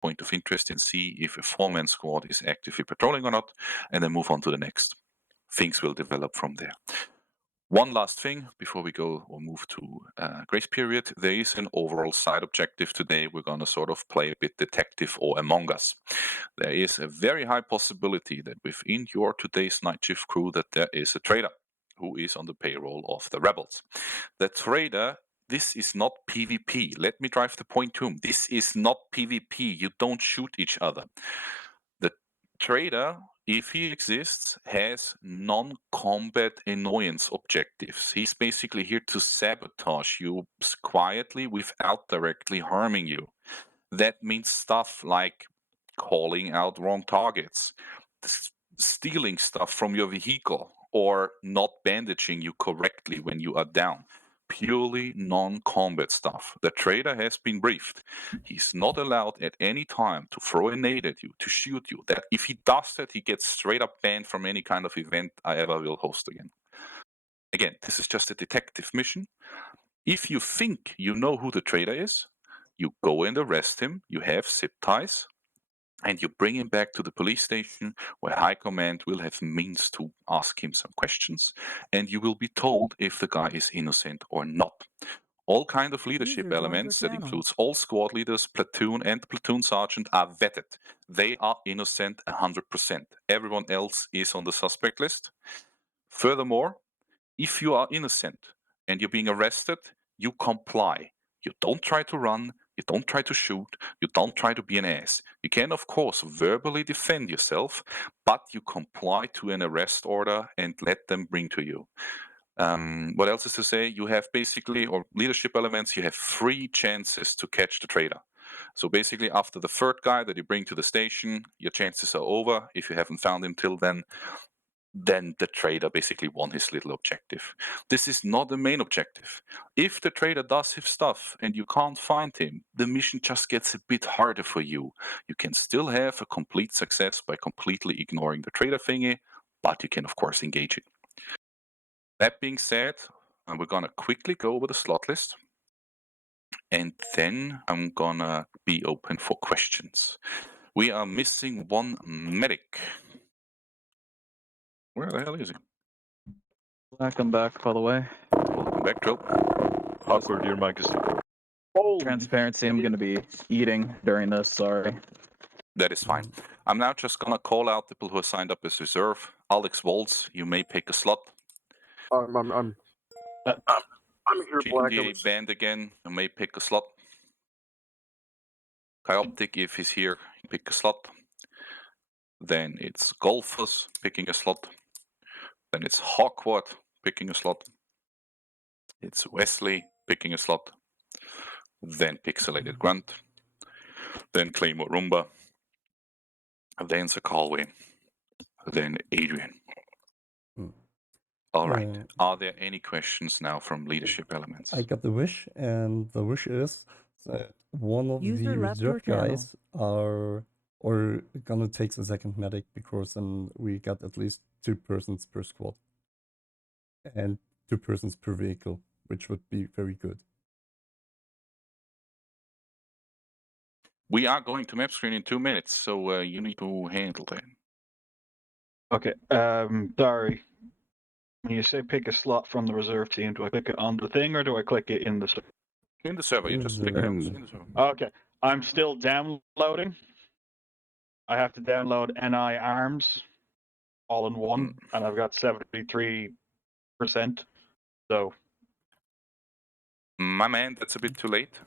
point of interest and see if a 4-man squad is actively patrolling or not, and then move on to the next. Things will develop from there. One last thing before we go or move to grace period. There is an overall side objective today. We're going to sort of play a bit detective or Among Us. There is a very high possibility that within your today's night shift crew that there is a traitor who is on the payroll of the rebels. The traitor, this is not PvP. Let me drive the point home. This is not PvP. You don't shoot each other. The traitor, if he exists, has non-combat annoyance objectives. He's basically here to sabotage you quietly without directly harming you. That means stuff like calling out wrong targets, stealing stuff from your vehicle, or not bandaging you correctly when you are down. Purely non-combat stuff. The traitor has been briefed. He's not allowed at any time to throw a nade at you, to shoot you. That if he does that, he gets straight up banned from any kind of event I ever will host again. Again, this is just a detective mission. If you think you know who the traitor is, you go and arrest him, you have zip ties, and you bring him back to the police station where High Command will have means to ask him some questions, and you will be told if the guy is innocent or not. All kind of leadership elements, that includes all squad leaders, platoon and platoon sergeant, are vetted. They are innocent 100%. Everyone else is on the suspect list. Furthermore, if you are innocent and you're being arrested, you comply. You don't try to run, you don't try to shoot, you don't try to be an ass. You can, of course, verbally defend yourself, but you comply to an arrest order and let them bring to you. What else is to say? You have basically, or leadership elements, you have 3 chances to catch the traitor. So basically, after the third guy that you bring to the station, your chances are over. If you haven't found him till then the traitor basically won his little objective. This is not the main objective. If the traitor does his stuff and you can't find him, the mission just gets a bit harder for you. You can still have a complete success by completely ignoring the traitor thingy, but you can of course engage it. That being said, we're gonna quickly go over the slot list, and then I'm gonna be open for questions. We are missing 1 medic. Where the hell is he? Welcome back, by the way. Welcome back, Joe. Awkward, your mic is too. Transparency, I'm going to be eating during this, sorry. That is fine. I'm now just going to call out the people who are signed up as reserve. Alex Waltz, you may pick a slot. I'm here, Black. GTA banned again, you may pick a slot. Kyoptic, if he's here, pick a slot. Then it's Golfus picking a slot. Then it's Hawkward picking a slot. It's Wesley picking a slot. Then Pixelated Grunt. Then Claymore Roomba. Then Sakalwe. Then Adrian. All right. Are there any questions now from leadership elements? I got the wish, and the wish is that one of the reserve guys are gonna take the second medic, because then we got at least 2 persons per squad and 2 persons per vehicle, which would be very good. We are going to map screen in 2 minutes, so you need to handle that. Okay, sorry. When you say pick a slot from the reserve team, do I click it on the thing or do I click it in the server? In the server, you just click it in the server. Okay, I'm still downloading. I have to download NI Arms all in one, and I've got 73%. So, my man, that's a bit too late.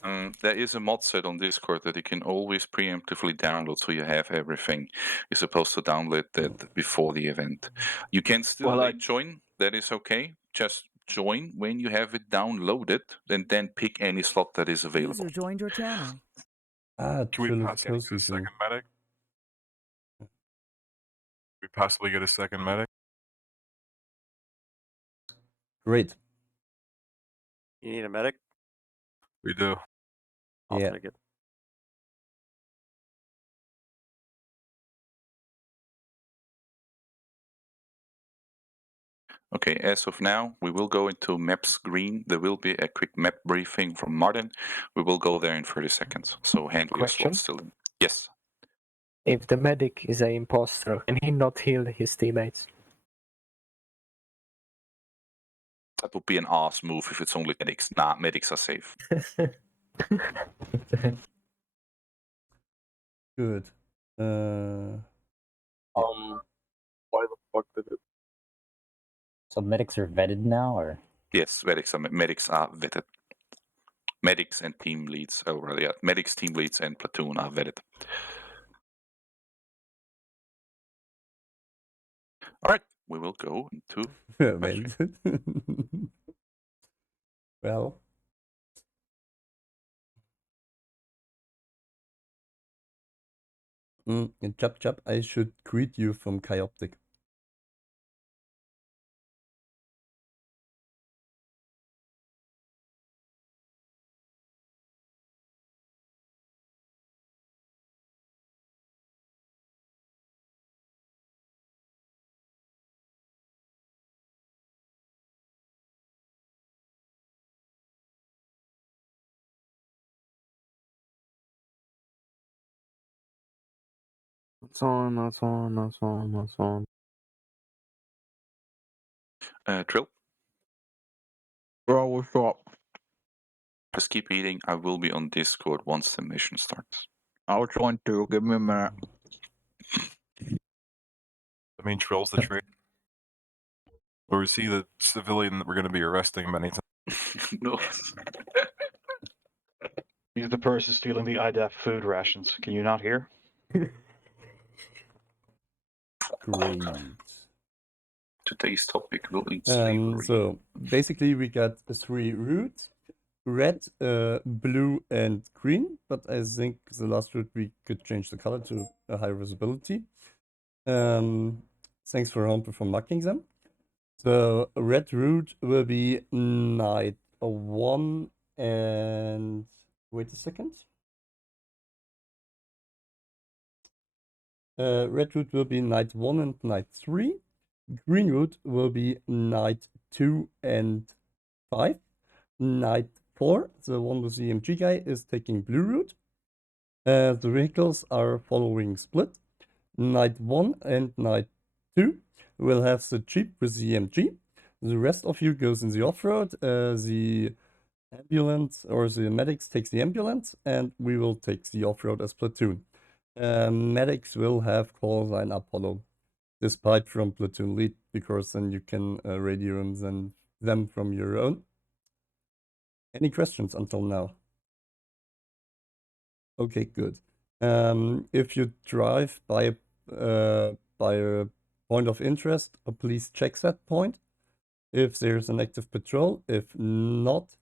There is a mod set on Discord that you can always preemptively download, so you have everything. You're supposed to download that before the event. You can still join. That is okay. Just join when you have it downloaded, and then pick any slot that is available. User joined your channel. Can we possibly get a second medic? We possibly get a second medic? Great. You need a medic? We do. I'll take it. Okay, as of now, we will go into map screen. There will be a quick map briefing from Martin. We will go there in 30 seconds. So handle your slots still. Yes. If the medic is an imposter, can he not heal his teammates? That would be an ass move if it's only medics. Nah, medics are safe. Good. Why the fuck did it? So medics are vetted now, or? Yes, medics are vetted. Medics and team leads, medics, team leads, and platoon are vetted. All right, we will go into. Well. Chap, I should greet you from Chioptic. That's on. Trill, Bro, what's up? just keep eating. I will be on Discord once the mission starts. I was trying to give me a minute. I mean, Trill's the trade. Or is he the civilian that we're going to be arresting many times? No. He's the person stealing the IDAF food rations. Can you not hear? Great. Today's topic will be slavery. So basically we got 3 routes: red, blue, and green. But I think the last route we could change the color to a higher visibility. Thanks for Humper for marking them. The red route will be night 1 and wait a second. Red route will be night 1 and night 3. Green route will be night 2 and 5. Night 4, the one with the EMG guy, is taking blue route. The vehicles are following split. Night 1 and night 2 will have the Jeep with the EMG. The rest of you goes in the off-road. The ambulance or the medics takes the ambulance, and we will take the off-road as platoon. Medics will have call sign Apollo, despite from platoon lead, because then you can radio them from your own. Any questions until now? Okay, good. If you drive by a point of interest, please check that point. If there's an active patrol, if not,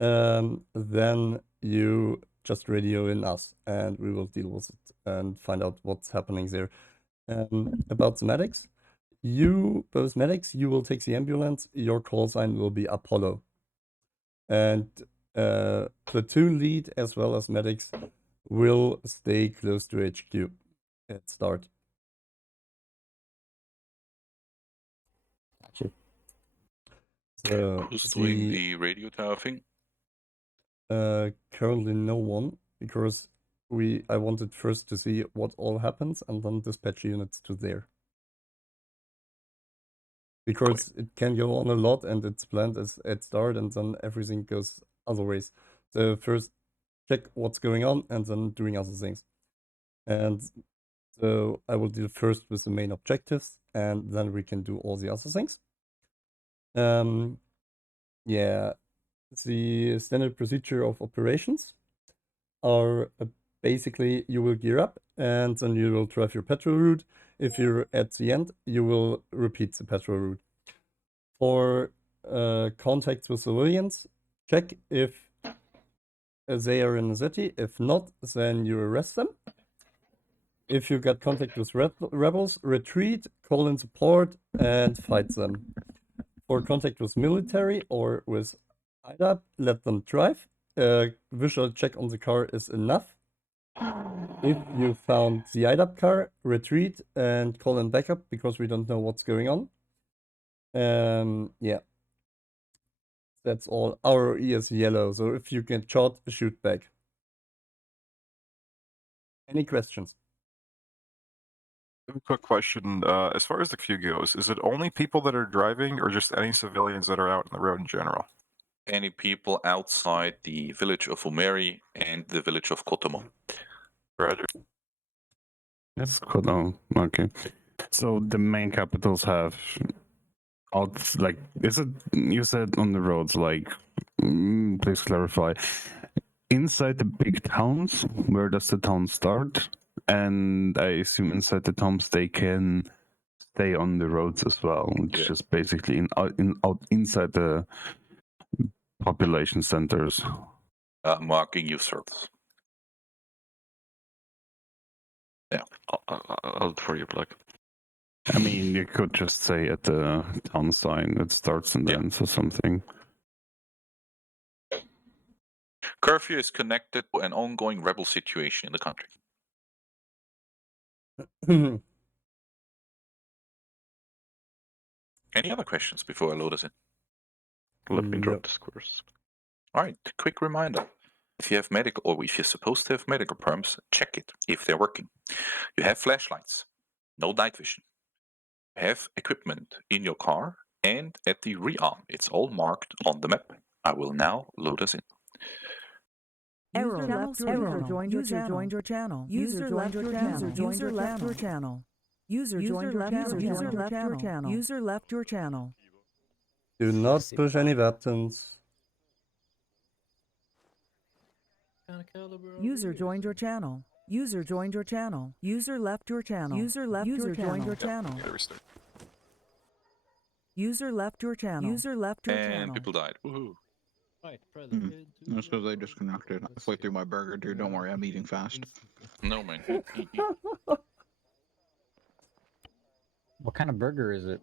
then you just radio in us and we will deal with it and find out what's happening there. About the medics, both medics, you will take the ambulance, your call sign will be Apollo. And platoon lead as well as medics will stay close to HQ at start. Gotcha. So who's doing the radio tower thing? Currently no one, because I wanted first to see what all happens and then dispatch units to there. Because it can go on a lot and it's planned as at start and then everything goes other ways. So first check what's going on and then doing other things. And so I will deal first with the main objectives and then we can do all the other things. Yeah, the standard procedure of operations are basically you will gear up and then you will drive your patrol route. If you're at the end, you will repeat the patrol route. For contacts with civilians, check if they are in the city. If not, then you arrest them. If you get contact with rebels, retreat, call in support, and fight them. For contact with military or with IDAP, let them drive. Visual check on the car is enough. If you found the IDAP car, retreat and call in backup because we don't know what's going on. Yeah. That's all. Our E is yellow, so if you get shot, shoot back. Any questions? I have a quick question. As far as the queue goes, is it only people that are driving or just any civilians that are out on the road in general? Any people outside the village of Umeri and the village of Kotomo. Roger. That's cool. Oh, okay. So the main capitals have like, is it, you said on the roads, like, please clarify. Inside the big towns, where does the town start? And I assume inside the towns they can stay on the roads as well, which is basically inside the population centers. Marking youth service. Yeah. I'll for you, Black. I mean, you could just say at the town sign it starts and ends or something. Curfew is connected to an ongoing rebel situation in the country. Any other questions before I load us in? Let me drop the scores. All right, quick reminder. If you have medical, or if you're supposed to have medical perms, check it if they're working. You have flashlights, no night vision. You have equipment in your car and at the rearm. It's all marked on the map. I will now load us in. Error left user joined your channel. User left your channel. User left your channel. User joined your channel. User left your channel. User left your channel. Do not push any buttons. User joined your channel. User joined your channel. User left your channel. User left your joined your channel. User left your channel. User left your channel. And people died. Woohoo. That's because they disconnected. I flicked through my burger, dude. Don't worry, I'm eating fast. No, man. What kind of burger is it?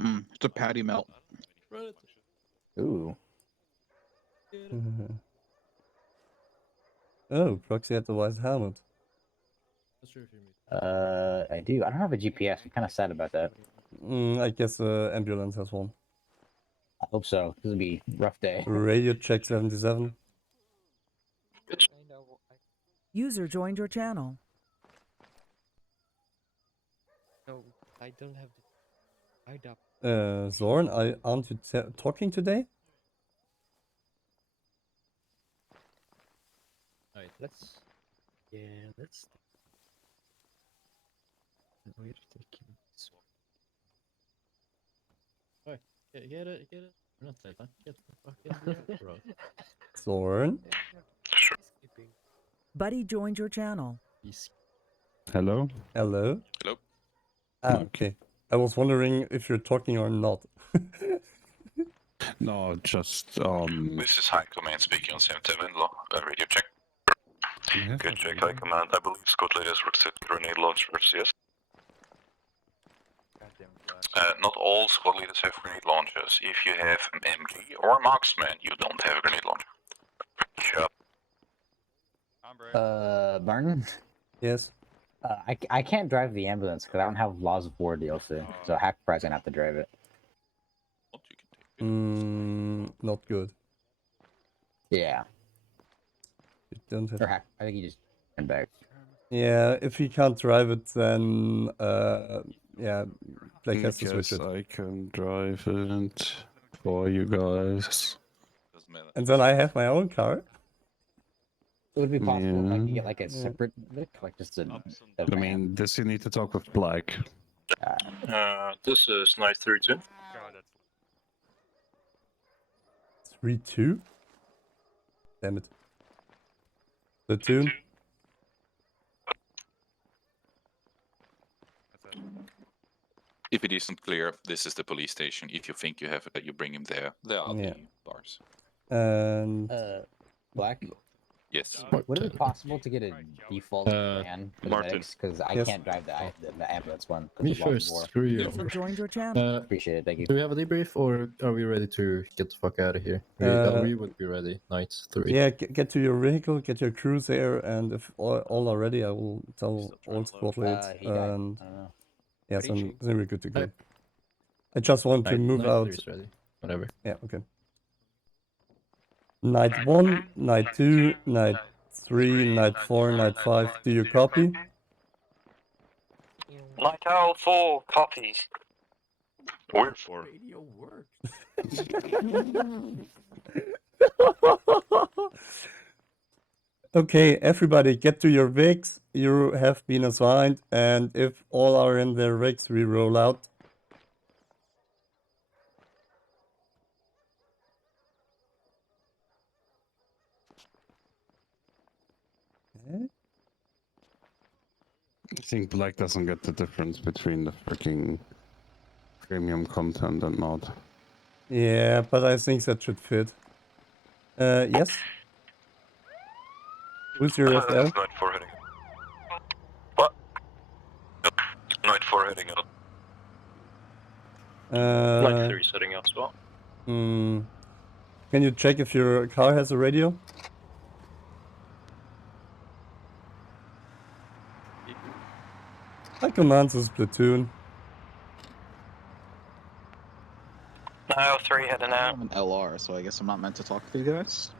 It's a patty melt. Ooh. Oh, Proxy had the white helmet. I do. I don't have a GPS. I'm kind of sad about that. I guess the ambulance has one. I hope so. This will be a rough day. Radio check 77. User joined your channel. No, I don't have the tied up. Zorn, aren't you talking today? Alright, let's. Yeah, let's. We're taking this one. Alright, get it. We're not that, huh? Get the fuck out, bro. Zorn? Buddy joined your channel. Hello? Hello? Hello? Okay. I was wondering if you're talking or not. No, just This is High Command speaking on 77 radio check. Good check, High Command. I believe Scott has set grenade launchers, yes? Not all squad leaders have grenade launchers. If you have an MG or a marksman, you don't have a grenade launcher. Sure. Barton? Yes. I can't drive the ambulance because I don't have Laws of War DLC, so Hackfry's gonna have to drive it. Not good. Yeah. You don't have. Or Hack. I think he just went back. Yeah, if he can't drive it, then yeah, Blake has to switch it. I can drive it for you guys. And then I have my own car. It would be possible if I could get like a separate Vic, like just a I mean, this you need to talk with Black. This is night 32. 3-2? Damn it. Platoon? If it isn't clear, this is the police station. If you think you have it, you bring him there. There are the bars. And Black. Yes. Would it be possible to get a default van for the Martin. medics? Because I Yes. can't drive the ambulance one. 'cause Me of Laws of first, War. screw you. User joined your channel. Appreciate it, thank you. Do we have a debrief or are we ready to get the fuck out of here? We would be ready. Night 3. yeah, get to your vehicle, get your crews here, and if all are ready, I will tell all squad leads. He died. And I don't know. yes, then we're good to go. Right. I just want to move night out. 3 is ready. Whatever. Yeah, okay. Night 1, night 2, night 3, Night 4, Night 5, do you copy? Night Owl 4 copies. We're 4. Radio works. Okay, everybody get to your rigs. You have been assigned, and if all are in their rigs, we roll out. I think Black doesn't get the difference between the freaking premium content and not. Yeah, but I think that should fit. Yes? Who's your FL? Night 4 heading. What? Night 4 heading out. Night 3 setting out as well. Can you check if your car has a radio? I command this platoon. Night 3 heading I out. have an LR, so I guess I'm not meant to talk to you guys.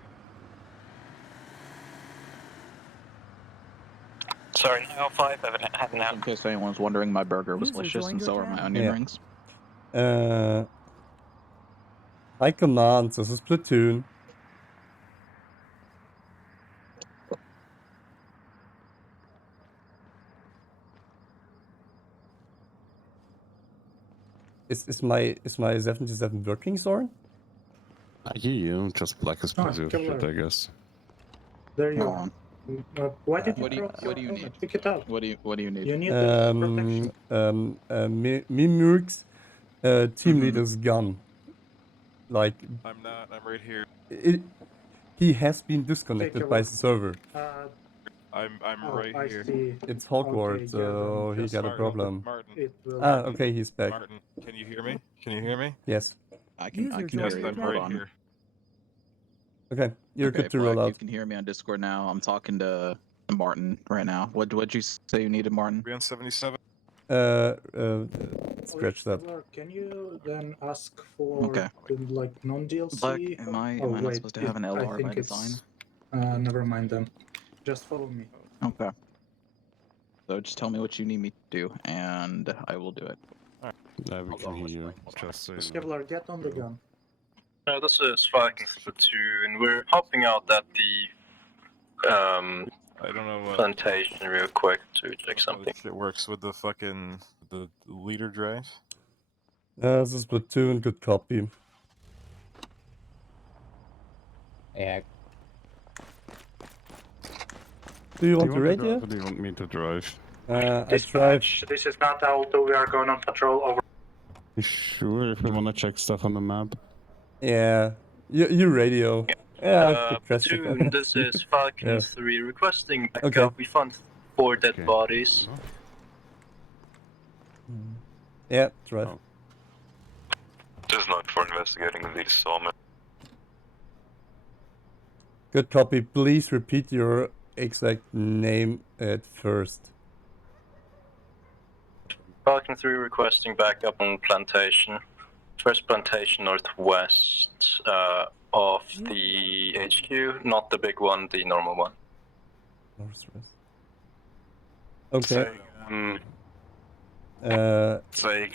Sorry, Night 5 heading out. In case anyone's wondering, my burger was delicious, and so are my onion Yeah. rings. I command, this is platoon. Is my 77 working, Soren? I hear you, just Black is busy with shit, I guess. There you Hold are. on. Why did What do drop you your need? helmet? Pick it up. What do you need? You need the protection. Mimurk's team leader's gun. Like, I'm not. I'm right here. he has been disconnected by the server. I'm right I here. see. It's Hogwarts, Okay, yeah, so he Yes, got a Martin, problem. Martin. It will Ah, happen. okay, he's back. Martin, can you hear me? Can you hear me? Yes. I can User hear Yes, you. I'm Hold right on. here. Okay, you're Okay, good to Black, roll you out. can hear me on Discord now. I'm talking to Martin right now. What'd you say you needed, Martin? 377. Scratch that. Can you then ask for Okay. the, like non-DLC? Black, am I Oh, not wait, supposed to have an I LR think by design? Never mind then. Just follow me. Okay. So just tell me what you need me to do, and I will do it. Yeah, we can hear you. Just so you know. Kevlar, get on the gun. This is Vikings platoon. We're hopping out at the I don't know what plantation real quick to check how this something. shit works with the fucking the leader drive. This is platoon, good copy. Yeah. Do you want to to radio? drive or do you want me to drive? I drive. Dispatch, this is not Auto, we are going on patrol over. You sure if you want to check stuff on the map? Yeah, you radio. Yeah, good question. Platoon, this is Falcons 3 requesting backup. Okay. We found 4 dead Okay. bodies. Yeah, drive. Oh. This is not for investigating these sawmill. Good copy. Please repeat your exact name at first. Falcon 3 requesting backup on plantation. First plantation northwest of the HQ, not the big one, the normal one. Northwest. Okay. Say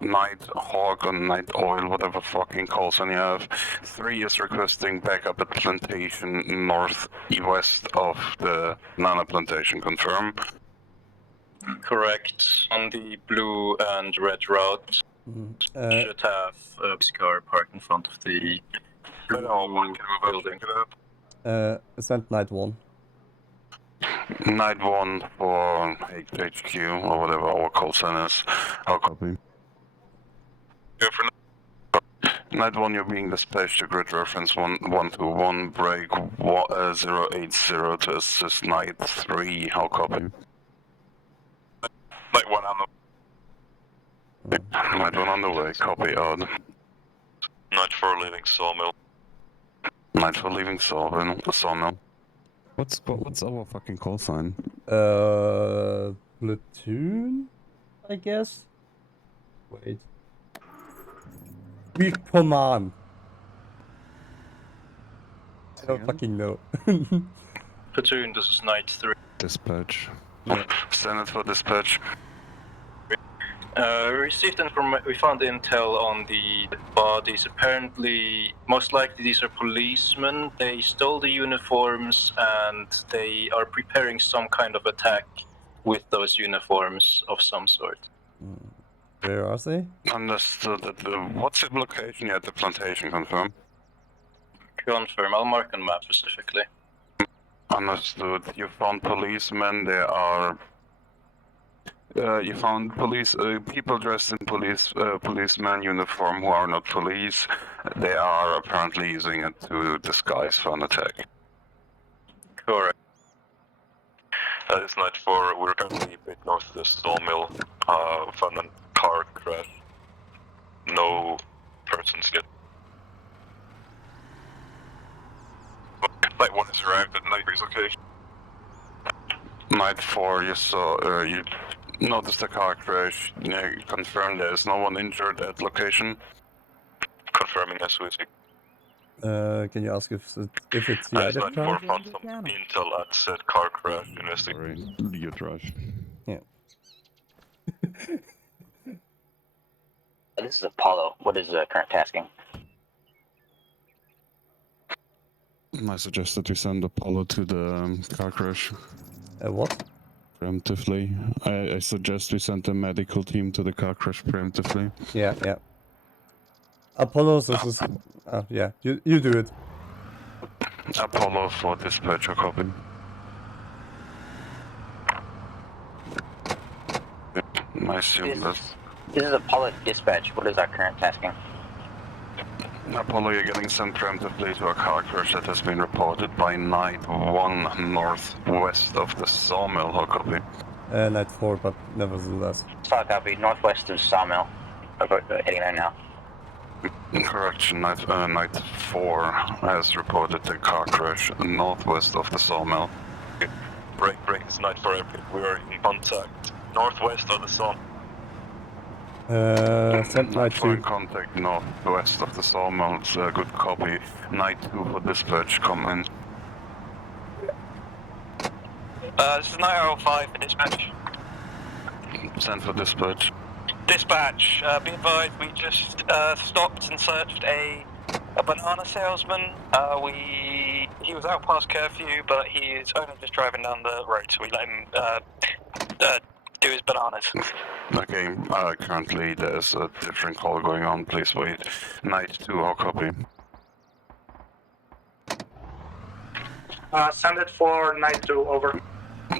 Night Hawk or Night Oil, whatever fucking calls on you have. 3 is requesting backup at plantation northwest of the Nana plantation. Confirm. Correct. On the blue and red route, should have a car parked in front of the blue building. Send Night 1. Night 1 for HQ or whatever our call sign is. I'll copy. Night 1, you're being dispatched to grid reference 121, break 080 to assist Night 3. I'll copy. Night 1 on the... Night 1 on the way, copy out. Night 4 leaving sawmill. Night 4 leaving sawmill. What's our fucking call sign? Platoon, I guess. Wait. We command. I don't fucking know. Platoon, this is Night 3. Dispatch. Send it for dispatch. We found intel on the bodies. Apparently, most likely these are policemen. They stole the uniforms and they are preparing some kind of attack with those uniforms of some sort. Where are they? Understood. What's the location at the plantation? Confirm. Confirm. I'll mark on map specifically. Understood. You found policemen. There are. You found people dressed in policeman uniform who are not police. They are apparently using it to disguise for an attack. Correct. It's Night 4. We're currently a bit north of the sawmill. Found a car crash. No persons yet. Night 1 has arrived at Night 3's location. Night 4, you saw. You noticed a car crash. Confirmed there is no one injured at location. Confirming as we speak. Can you ask if it's the other Night 4 car? found some intel at said car crash. Investigate. Good rush. Yeah. This is Apollo. What is the current tasking? I suggest that we send Apollo to the car crash. What? Preemptively. I suggest we send the medical team to the car crash preemptively. Yeah, yeah. Apollo, this is... yeah, you do it. Apollo for dispatch, copy. I assume This is Apollo dispatch. What is our current tasking? Apollo, you're getting sent preemptively to a car crash that has been reported by Night 1 northwest of the sawmill. How copy? Night 4, but nevertheless. Solid copy. Northwest of Sawmill. Heading there now. Correction, Night 4 has reported the car crash northwest of the sawmill. Break, it's Night 4. We are in contact northwest of the sawmill. Send Night 2. In contact northwest of the sawmill. It's a good copy. Night 2 for dispatch, come in. This is Night 05 for dispatch. Send for dispatch. Dispatch, be advised, we just stopped and searched a banana salesman. He was out past curfew, but he is only just driving down the road, so we let him do his bananas. Okay, currently there's a different call going on. Please wait. Night 2, how copy? Send it for Night 2, over.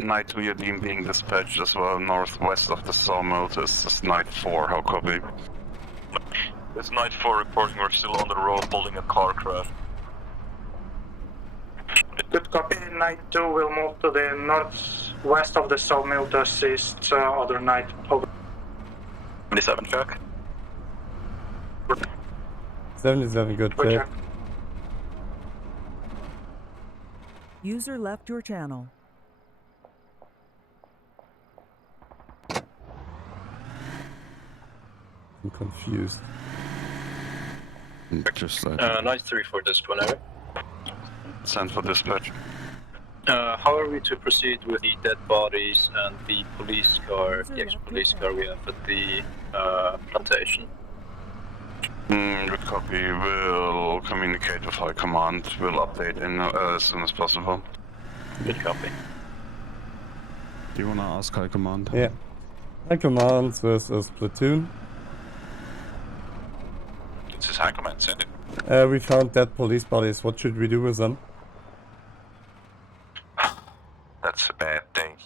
Night 2, you're being dispatched as well, northwest of the sawmill. This is Night 4, how copy? It's Night 4 reporting we're still on the road holding a car crash. Good copy. Night 2 will move to the northwest of the sawmill to assist other Night, over. 77 check. 77, good check. User left your channel. I'm confused. Just like... Night 3 for this one, over. Send for dispatch. How are we to proceed with the dead bodies and the police car, the ex-police car we have at the plantation? Good copy. We'll communicate with High Command. We'll update in as soon as possible. Good copy. Do you want to ask High Command? Yeah. High Command versus Platoon. This is High Command, send it. We found dead police bodies. What should we do with them? That's a bad thing.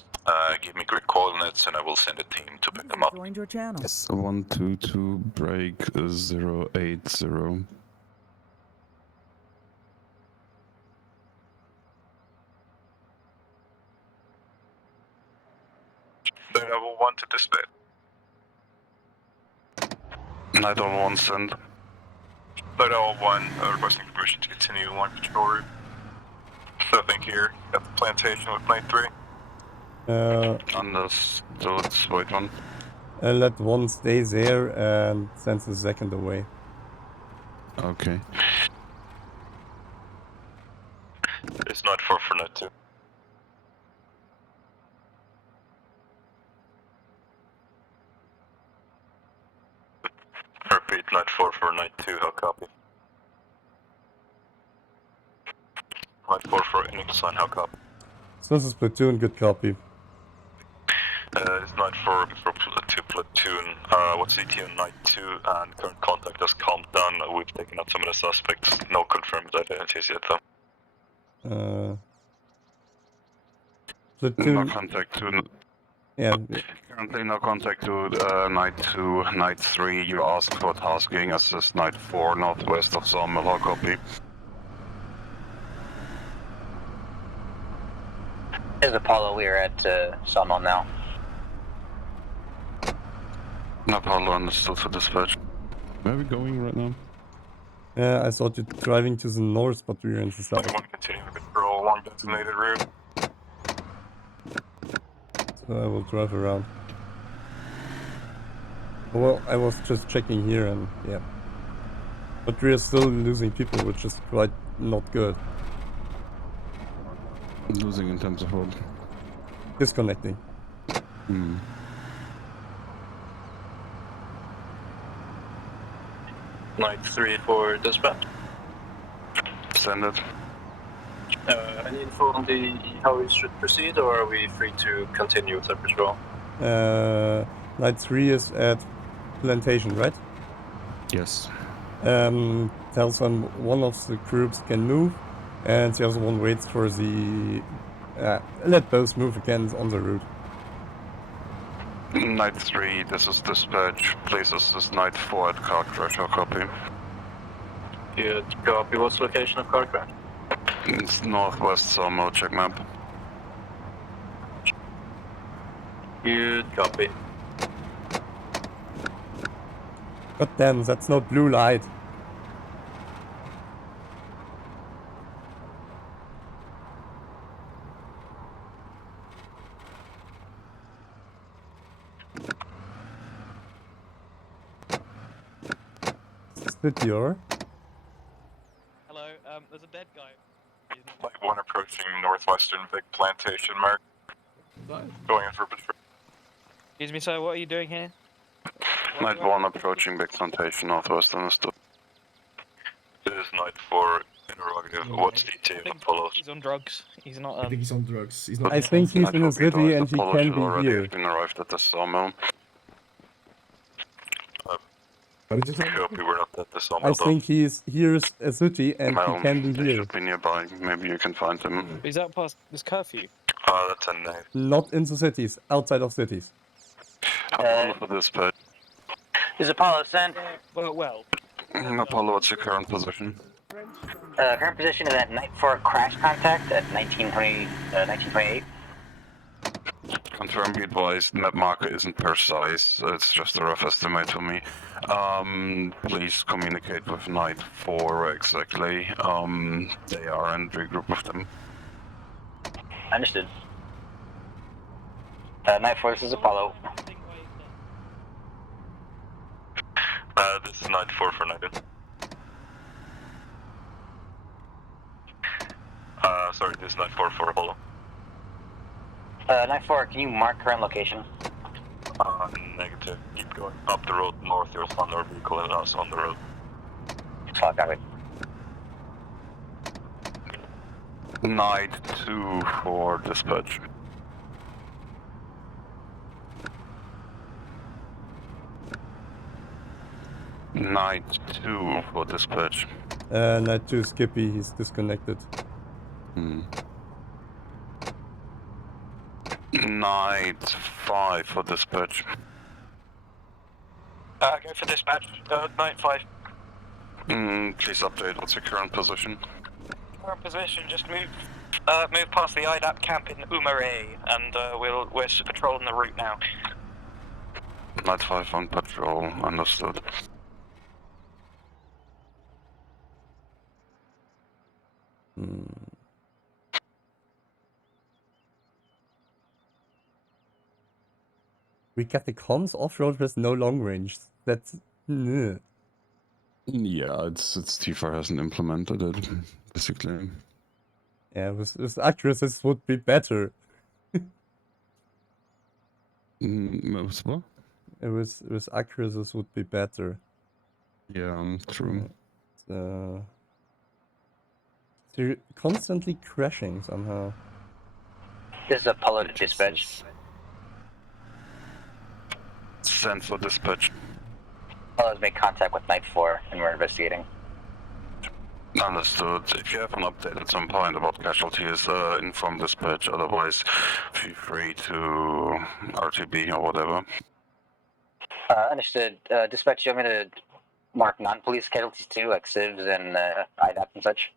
Give me quick coordinates and I will send a team to pick them up. Joined your channel. Yes, 122 break 080. Level 1 to dispatch. Night 1, send. Level 1, requesting permission to continue line patrol route. Nothing here at the plantation with Night 3. Understood. Wait one. Let one stay there and send the second away. Okay. It's not for Night 2. Night 4 for Night 2, how copy? Night 4 for any sign, how copy? This is platoon, good copy. It's Night 4 for 2 platoon. What's CT on Night 2 and current contact has calmed down. We've taken out some of the suspects. No confirmed identities yet though. Platoon. No contact to. Yeah. Currently no contact to Night 2, Night 3. You asked for tasking. Assist Night 4, northwest of Sawmill. How copy? Here's Apollo. We are at Sawmill now. Apollo understood for dispatch. Where are we going right now? Yeah, I thought you're driving to the north, but we're in the south. We want to continue to patrol along designated route. So I will drive around. Well, I was just checking here and yeah. But we are still losing people, which is quite not good. Losing in terms of what? Disconnecting. Hmm. Night 3 for dispatch. Send it. Any info on how we should proceed, or are we free to continue with the patrol? Night 3 is at Plantation, right? Yes. Tells them one of the groups can move, and the other one waits for the... let both move again on the route. Night 3, this is dispatch. Please assist Night 4 at car crash. How copy? Good copy. What's the location of car crash? It's northwest Sawmill. Check map. Good copy. God damn, that's not blue light. City or? Hello, there's a dead guy. Night 1 approaching northwestern big plantation mark. Going in for patrol. Excuse me, sir, what are you doing here? Night 1 approaching big plantation northwest understood. This is Night 4 interrogative. What's DT of Apollo? He's on drugs. He's not. I think he's on drugs. He's not. I think he's in a city and he can be here. Been arrived at the Sawmill. Copy, we're not at the Sawmill I think here's a city and Well, he can be they here. should be nearby. Maybe you can find him. He's out past this curfew. That's a night. Not in the cities, outside of cities. Apollo for dispatch. Is Apollo sent? Well. Apollo, what's your current position? Current position is at Night 4 crash contact at 1928. Confirm, be advised, map marker isn't precise, it's just a rough estimate for me. Please communicate with Night 4 exactly. They are and regroup with them. Understood. Night 4, this is Apollo. This is Night 4 for Night. Sorry, this is Night 4 for Apollo. Night 4, can you mark current location? Negative. Keep going up the road north. You'll find our vehicle and us on the road. Fuck, got it. Night 2 for dispatch. Night 2 for dispatch. Night 2 Skippy, he's disconnected. Night 5 for dispatch. Go for dispatch. Night 5. Please update. What's your current position? Current position, just move past the IDAP camp in Umaray, and we're patrolling the route now. Night 5 on patrol. Understood. We got the comms off-road with no long range. That's... Yeah, it's T4 hasn't implemented it, basically. Yeah, with accuracy this would be better. What? With accuracy this would be better. Yeah, true. They're constantly crashing somehow. This is Apollo to dispatch. Send for dispatch. Apollo's made contact with Night 4 and we're investigating. Understood. If you have an update at some point about casualties, inform dispatch. Otherwise, feel free to RTB or whatever. Understood. Dispatch, you want me to mark non-police casualties too, like civs and IDAP and such?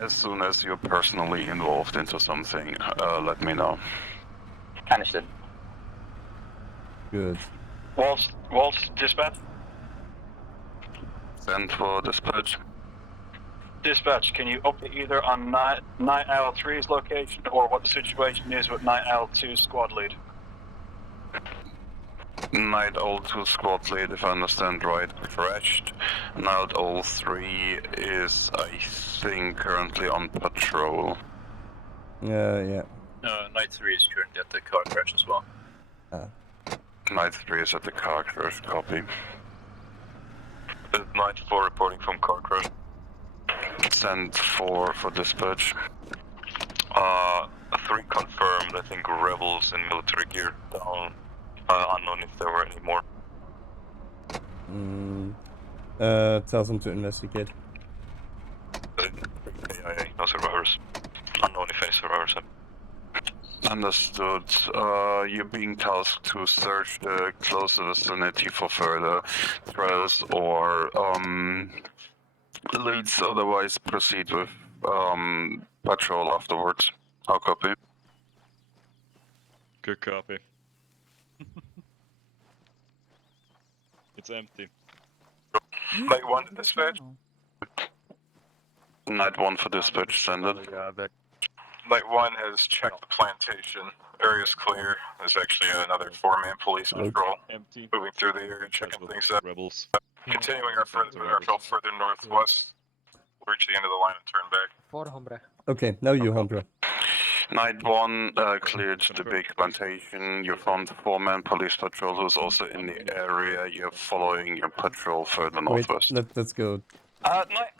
As soon as you're personally involved into something, let me know. Understood. Good. Waltz, dispatch. Send for dispatch. Dispatch, can you update either on Night Owl 3's location or what the situation is with Night Owl 2's squad lead? Night Owl 2 squad lead, if I understand right, crashed. Night Owl 3 is, I think, currently on patrol. Yeah. Night 3 is currently at the car crash as well. Night 3 is at the car crash, copy. Night 4 reporting from car crash. Send for dispatch. 3 confirmed, I think rebels in military gear down. Unknown if there were any more. Tell them to investigate. AIA, no survivors. Unknown if any survivors have. Understood. You're being tasked to search the close vicinity for further trails or leads, otherwise proceed with patrol afterwards. I'll copy. Good copy. It's empty. Night 1 to dispatch. Night 1 for dispatch, send it. Night 1 has checked the plantation. Area's clear. There's actually another 4-man police patrol moving through the area, checking things out. Rebels. Continuing our further northwest. We'll reach the end of the line and turn back. Four hombre. Okay, now you, Hombre. Night 1 cleared the big plantation. You found the 4-man police patrol who's also in the area. You're following your patrol further northwest. Let's go. Night.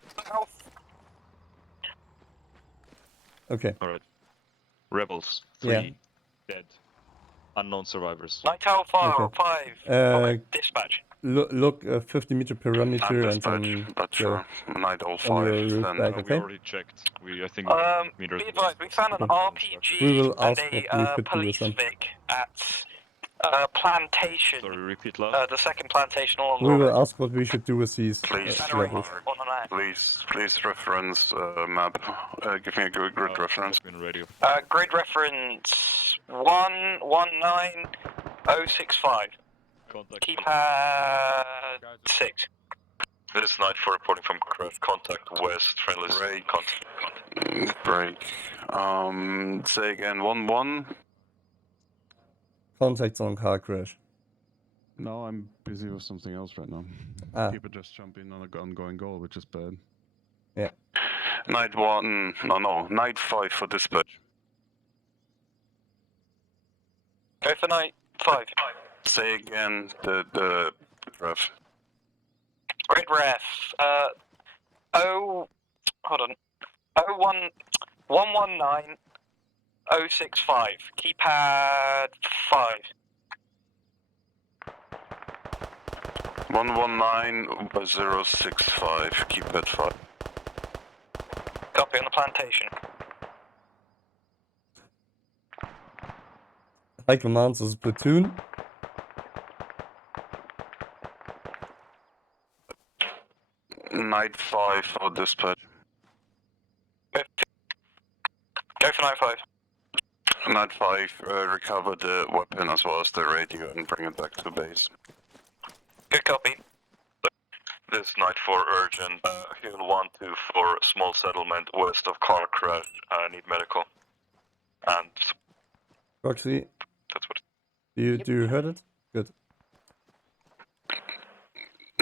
Okay. Alright. Rebels. 3 dead. Unknown survivors. Night Owl 5. Dispatch. Look 50-meter perimeter and then sure. Night Owl 5. route Then back, We okay? already checked. I think meters. Be advised, we found an RPG We will and ask what we a could do with police them. Vic at plantation. Sorry, repeat loud. The second plantation along We the will ask what we should do with these Please, levels. please reference map. Give me a grid reference. Grid reference 119065. Keypad 6. This is Night 4 reporting from crash. Contact west. Friendly Break. Say again, 1-1. Contacts on car crash. No, I'm busy with something else right now. People just jump in on an ongoing goal, which is bad. Yeah. Night 1, Night 5 for dispatch. Go for Night 5. Say again the ref. Grid ref. Hold on. 119065. Keypad 5. 119065. Keypad 5. Copy on the plantation. High commands as platoon. Night 5 for dispatch. Go for Night 5. Night 5, recover the weapon as well as the radio and bring it back to base. Good copy. This is Night 4 urgent. Hill 1-2 for small settlement west of car crash. I need medical. And Roxy, that's what. do you heard it? Good.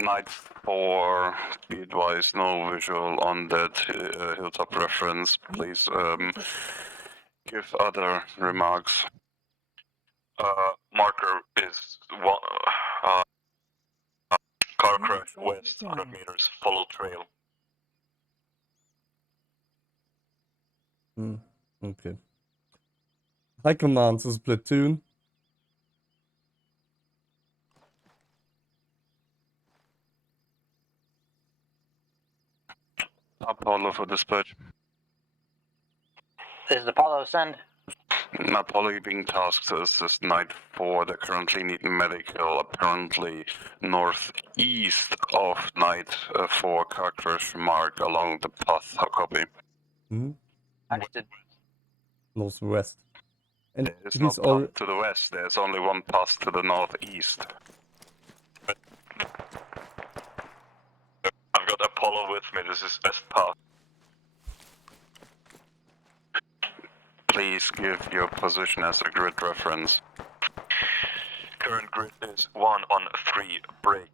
Night 4, be advised, no visual on that hilltop reference. Please give other remarks. Marker is one. Car crash west, 100 meters, follow trail. Okay. High command, this is platoon. Apollo for dispatch. This is Apollo, send. Apollo being tasked to assist Night 4. They currently need medical, apparently northeast of Night 4 car crash mark along the path. How copy? Understood. Northwest. And There's no path to the west, there's only one path to the northeast. I've got Apollo with me, this is best path. Please give your position as a grid reference. Current grid is 1 on 3, break.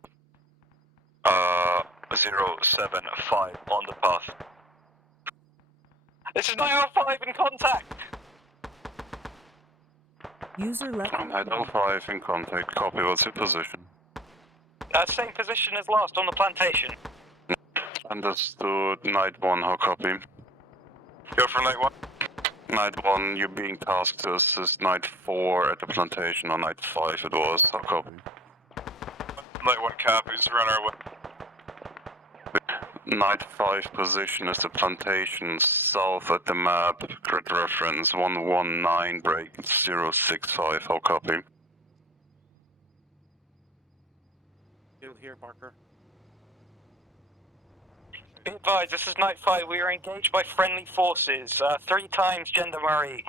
075 on the path. This is 905 in contact! User left. 905 in contact. Copy. What's your position? Same position as last on the plantation. Understood. Night 1. How copy? Go for Night 1. Night 1, you're being tasked to assist Night 4 at the plantation, or Night 5 it was. How copy? Night 1 copies, run our way. Night 5 position is the plantation south at the map. Grid reference 119 break 065. How copy? Still here, Parker. Be advised, this is Night 5. We are engaged by friendly forces. 3 times Gendarmerie.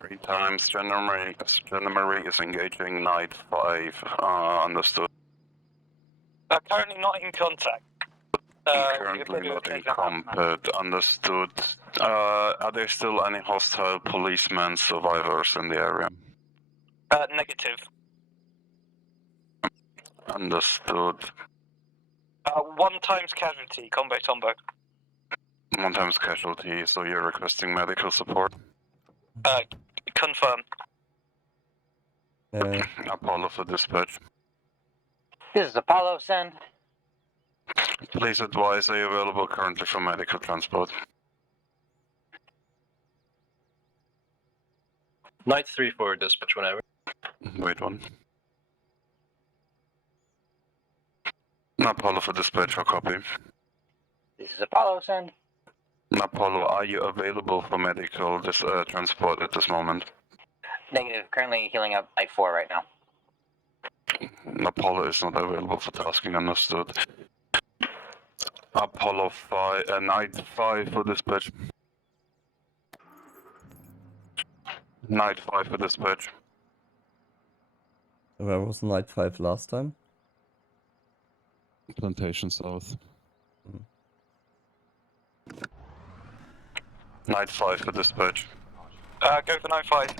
3 times Gendarmerie is engaging Night 5. Understood. Currently not in contact. Currently not in combat. Understood. Are there still any hostile policemen survivors in the area? Negative. Understood. 1 times casualty, combo tombo. 1 times casualty, so you're requesting medical support? Confirm. Apollo for dispatch. This is Apollo, send. Please advise, are you available currently for medical transport? Night 3 for dispatch whenever. Wait one. Apollo for dispatch, how copy? This is Apollo, send. Apollo, are you available for medical transport at this moment? Negative, currently healing up Night 4 right now. Apollo is not available for tasking, understood. Apollo 5, Night 5 for dispatch. Night 5 for dispatch. Where was Night 5 last time? Plantation South. Night 5 for dispatch. Go for Night 5.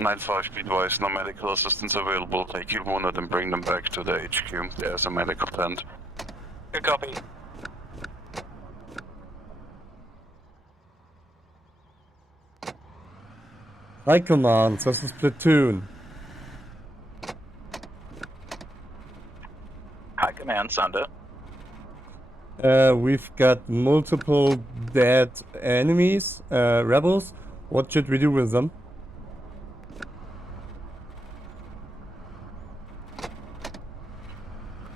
Night 5, be advised, no medical assistance available. Take your wounded and bring them back to the HQ. There's a medical tent. Good copy. High command, this is platoon. High command, Sander. We've got multiple dead enemies, rebels. What should we do with them?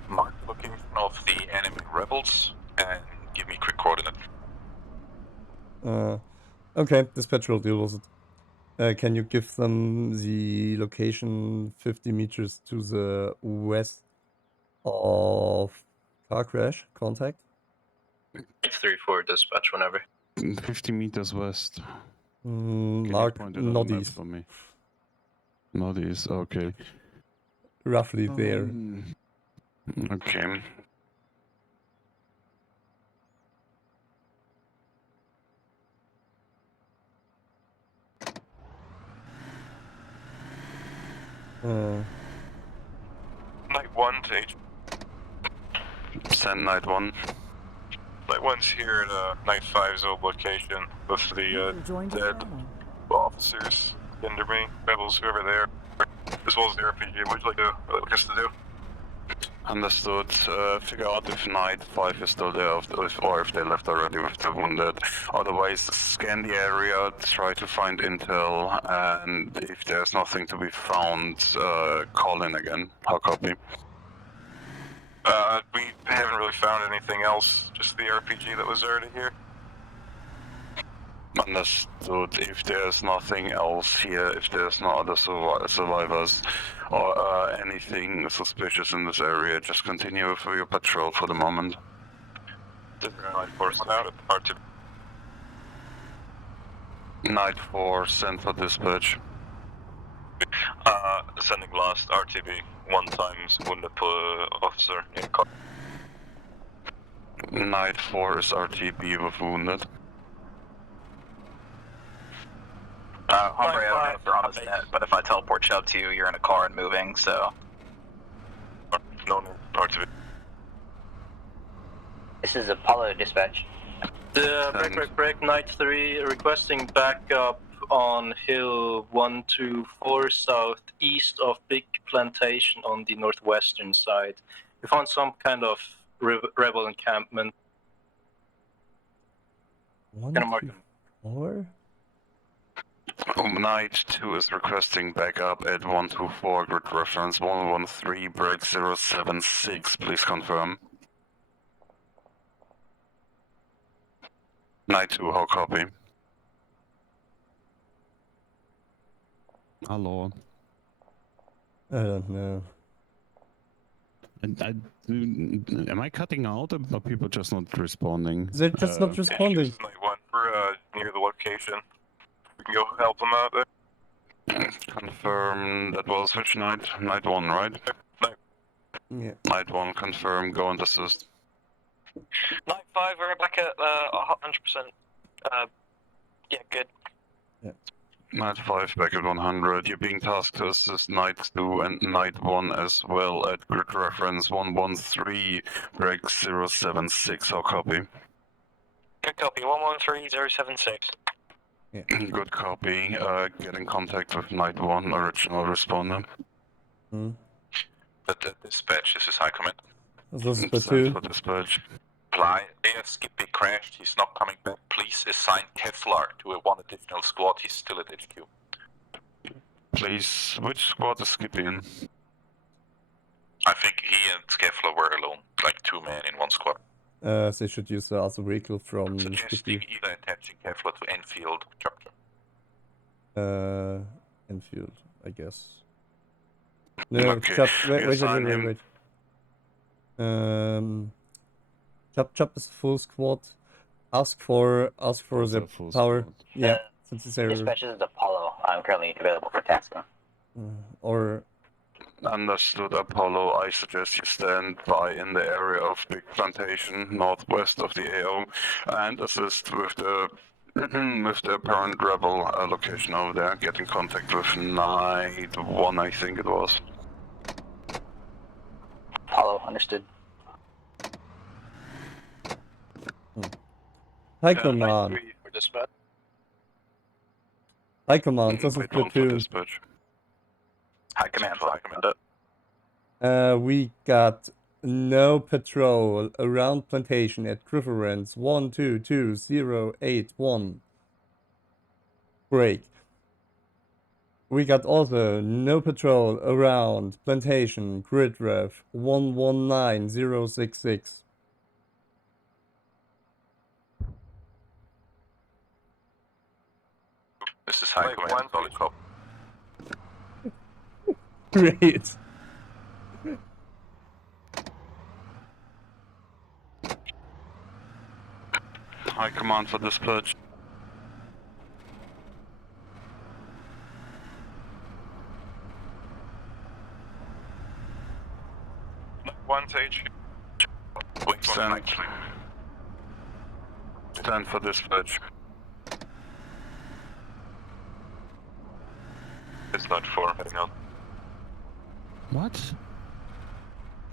Mark the location of the enemy rebels and give me quick coordinate. Okay, dispatch will deal with it. Can you give them the location 50 meters to the west of car crash? Contact? 3 for dispatch whenever. 50 meters west. Mark northeast. For me. Northeast, okay. Roughly there. Okay. Night 1 to H. Send Night 1. Night 1's here at Night 5's old location with the dead officers, Gendarmerie, rebels, whoever they are. This was the RPG. What would you like us to do? Understood. Figure out if Knight 5 is still there, or if they left already with the wounded. Otherwise, scan the area, try to find intel, and if there's nothing to be found, call in again. How copy? We haven't really found anything else, just the RPG that was already here. Understood. If there's nothing else here, if there's no other survivors, or anything suspicious in this area, just continue with your patrol for the moment. Night 4 out, hard to... Night 4, send for dispatch. Sending last RTB, 1 times wounded officer in car. Night 4 is RTB with wounded. Hombre, I don't know if they're on this net, but if I teleport Chubb to you, you're in a car and moving, so... No, RTB. This is Apollo dispatch. Break, Night 3, requesting backup on Hill 124 southeast of Big Plantation on the northwestern side. We found some kind of rebel encampment. 124? Night 2 is requesting backup at 124, grid reference 113, break 076, please confirm. Night 2, how copy? Hello. I don't know. Am I cutting out, or are people just not responding? They're just not responding. Night 1, we're near the location. We can go help them out there. Confirm, that was which night? Night 1, right? Yeah. Night 1, confirm, go and assist. Night 5, we're back at 100%. Yeah, good. Night 5 back at 100. You're being tasked to assist Night 2 and Night 1 as well at grid reference 113, break 076. How copy? Good copy, 113076. Yeah. Good copy. Get in contact with Night 1, original responder. But the dispatch, this is High Command. This is Send platoon. for dispatch. Reply, Skippy crashed, he's not coming back. Please assign Kevlar to a 1 additional squad, he's still at HQ. Please, which squad is Skippy in? I think he and Kevlar were alone, like 2 men in 1 squad. They should use the other vehicle from Suggesting Skippy. either attaching Kevlar to Enfield Chapter. Enfield, I guess. No, Okay, wait. Chap is full squad. Ask for the power. Yeah, since it's Dispatch is Apollo. I'm currently available for tasking. or Understood, Apollo. I suggest you stand by in the area of Big Plantation, northwest of the AO, and assist with the with the apparent rebel location over there. Get in contact with Night 1, I think it was. Apollo, understood. High command. High command. This is Wait, one for platoon. dispatch. High command, fly command. We got no patrol around plantation at reference 122081. Break. We got also no patrol around plantation grid ref 119066. This is High Command, solid cop. Great. High command for dispatch. One to HQ. Stand for dispatch. It's not 4, heading out. What?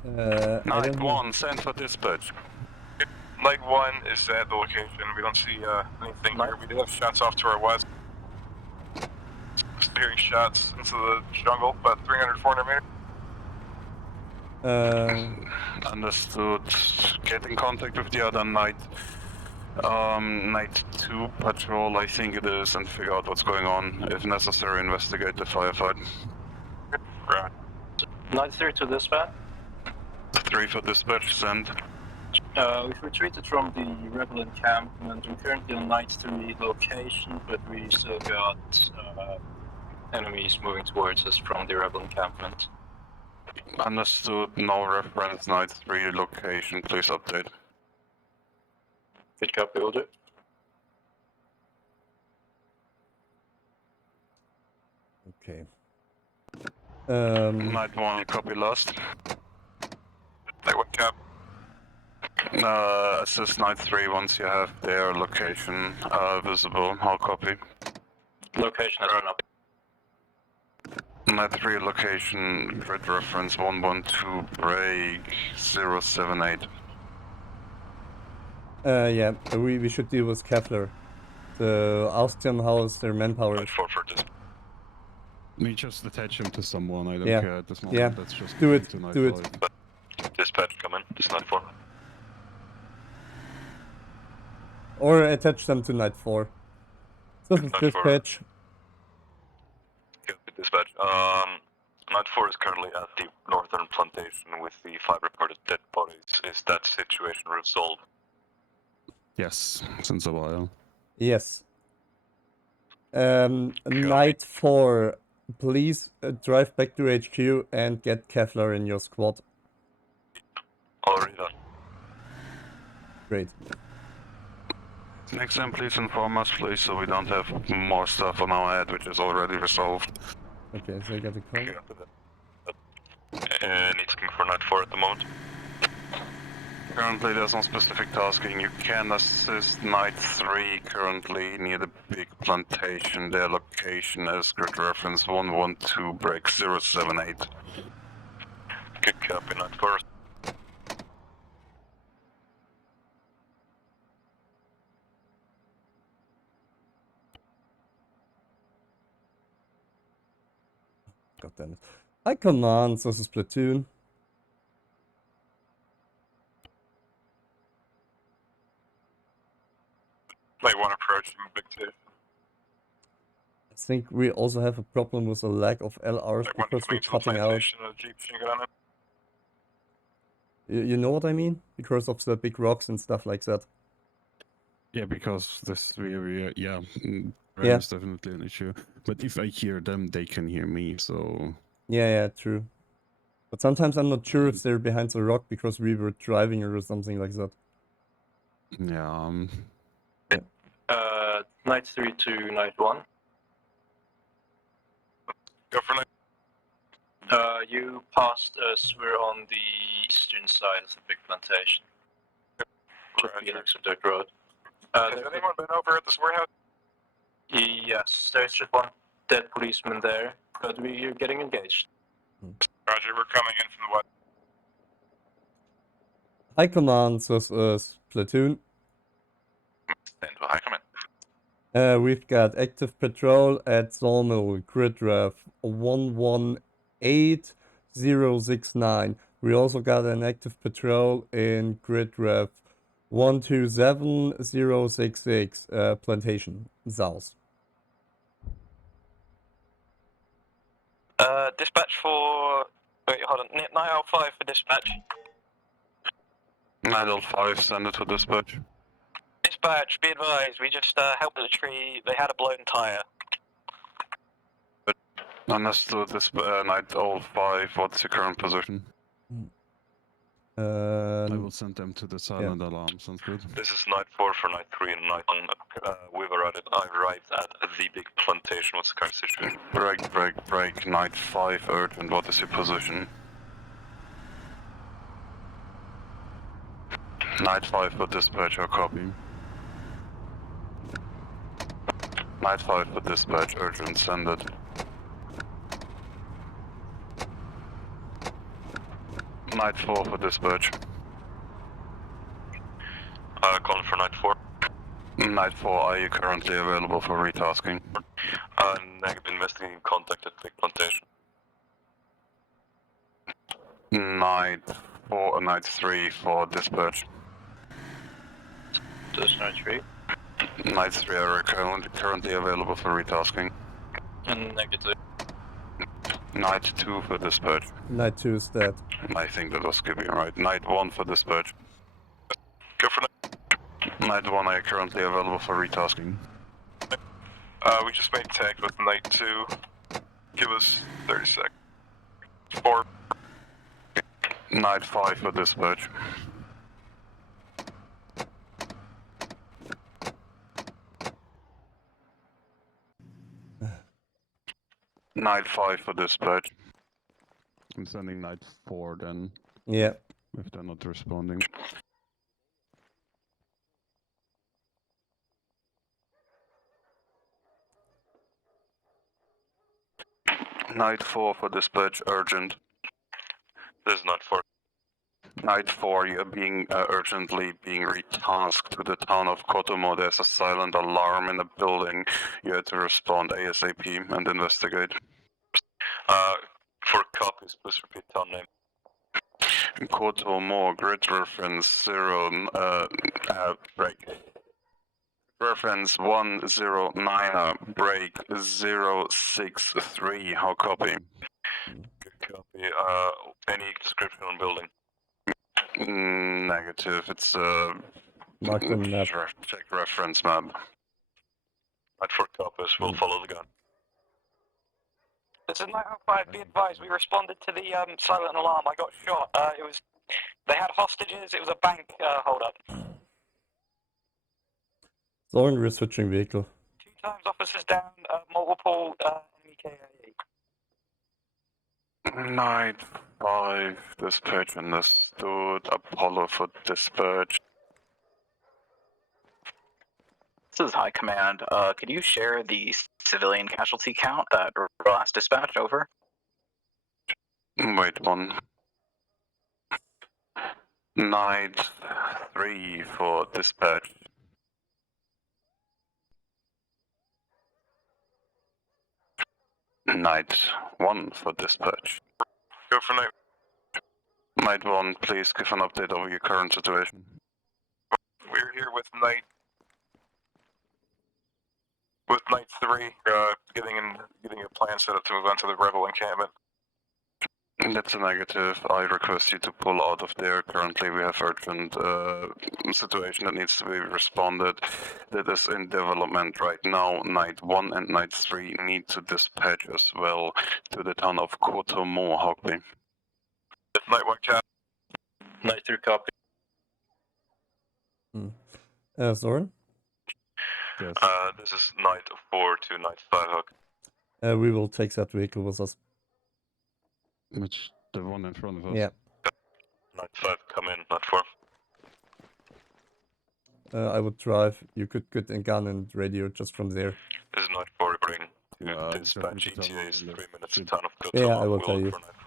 I Night don't know. 1, send for dispatch. Night 1 is at the location. We don't see anything here. We do have shots off to our west. Hearing shots into the jungle, about 300, 400 meters. Understood. Get in contact with the other night. Night 2 patrol, I think it is, and figure out what's going on. If necessary, investigate the firefight. Right. Night 3 to dispatch. 3 for dispatch, send. We've retreated from the rebel encampment. We're currently on Night 3 location, but we still got enemies moving towards us from the rebel encampment. Understood. No reference. Night 3 location. Please update. Good copy, will do. Okay. Night 1, copy lost. Night 1 cap. Assist Night 3 once you have their location visible. I'll copy. Location has been up. Night 3 location, grid reference 112 break 078. Yeah, we should deal with Kefler. So ask them how is their manpower. We just attach him to someone, I don't Yeah. care at this moment. Yeah. Let's just Do go it, to night do it. 5. Dispatch coming, just Night 4. Or attach them to Night 4. So this is Night 4. dispatch. Good dispatch. Night 4 is currently at the northern plantation with the 5 reported dead bodies. Is that situation resolved? Yes, since a while. Yes. Night 4. Please drive back to HQ and get Kefler in your squad. Already done. Great. Next time, please inform us, please, so we don't have more stuff on our head, which is already resolved. Okay, so I got a call. Looking for Night 4 at the moment. Currently, there's no specific tasking. You can assist Night 3 currently near the big plantation. Their location is grid reference 112 break 078. Good copy, Night 4. God damn it. I command, this is platoon. Might want to approach him big too. I think we also have a problem with a lack of LRs because we're cutting out. Jeep machine gun on it. You know what I mean? Because of the big rocks and stuff like that. Yeah, because this area, yeah, Yeah. is definitely an issue. But if I hear them, they can hear me, so... Yeah, true. But sometimes I'm not sure if they're behind the rock because we were driving or something like that. Yeah, Night 3 to Night 1. Go for Night. You passed us, we're on the eastern side of the big plantation. Just the next dirt road. Has anyone been over at this warehouse? Yes, there's just one dead policeman there, but we're getting engaged. Roger, we're coming in from the west. High command, this is platoon. Stand for high command. We've got active patrol at Sawmill, grid ref 118069. We also got an active patrol in grid ref 127066, plantation, south. Dispatch for... Wait, hold on. 905 for dispatch. 905, send it to dispatch. Dispatch, be advised, we just helped with a tree. They had a blown tire. Understood, this Night 05, what's your current position? I will send them to the silent alarm, sounds good. This is Night 4 for Night 3 and Night 1. I've arrived at the big plantation. What's the current situation? Break, Night 5 urgent, what is your position? Night 5 for dispatch, or copy. Night 5 for dispatch, urgent, send it. Night 4 for dispatch. Calling for Night 4. Night 4, are you currently available for retasking? Negative, investigating contact at Big Plantation. Night 4, Night 3 for dispatch. Does Night 3? Night 3 are currently available for retasking. And negative. Night 2 for dispatch. Night 2 is dead. I think that was skipping, right? Night 1 for dispatch. Go for Night 1 are currently available for retasking. We just made tag with Night 2. Give us 30 seconds. 4. Night 5 for dispatch. Night 5 for dispatch. I'm sending Night 4 then. Yeah. If they're not responding. Night 4 for dispatch, urgent. This is Night 4. Night 4, you're being urgently being retasked to the town of Kotomo. There's a silent alarm in the building. You have to respond ASAP and investigate. For copies, please repeat town name. Kotomo, grid reference 0, break. Reference 109, break 063, how copy? Good copy. Any description on building? Negative, it's Mark the map. check reference map. Night 4 copies, we'll follow the gun. This is Night 5, be advised, we responded to the silent alarm. I got shot. They had hostages, it was a bank hold-up. Zoran, we're switching vehicle. 2 times officers down, multiple enemy KIA. Night 5, dispatch understood. Apollo for dispatch. This is High Command. Could you share the civilian casualty count that last dispatch over? Wait one. Night 3 for dispatch. Night 1 for dispatch. Go for Night. Night 1, please give an update over your current situation. We're here with Night 3, getting a plan set up to move on to the rebel encampment. That's a negative. I request you to pull out of there. Currently we have urgent situation that needs to be responded. That is in development right now. Night 1 and Night 3 need to dispatch as well to the town of Kotomo, Hockley. Night 1 cap. Night 3 copy. Zoran? Yes. This is Night 4 to Night 5 hook. We will take that vehicle with us. Which, the one in front of us? Yeah. Night 5, come in, Night 4. I would drive. You could get a gun and radio just from there. This is Night 4 reporting to dispatch ETAs 3 minutes to town of Kotomo. Yeah, I will tell you. For Night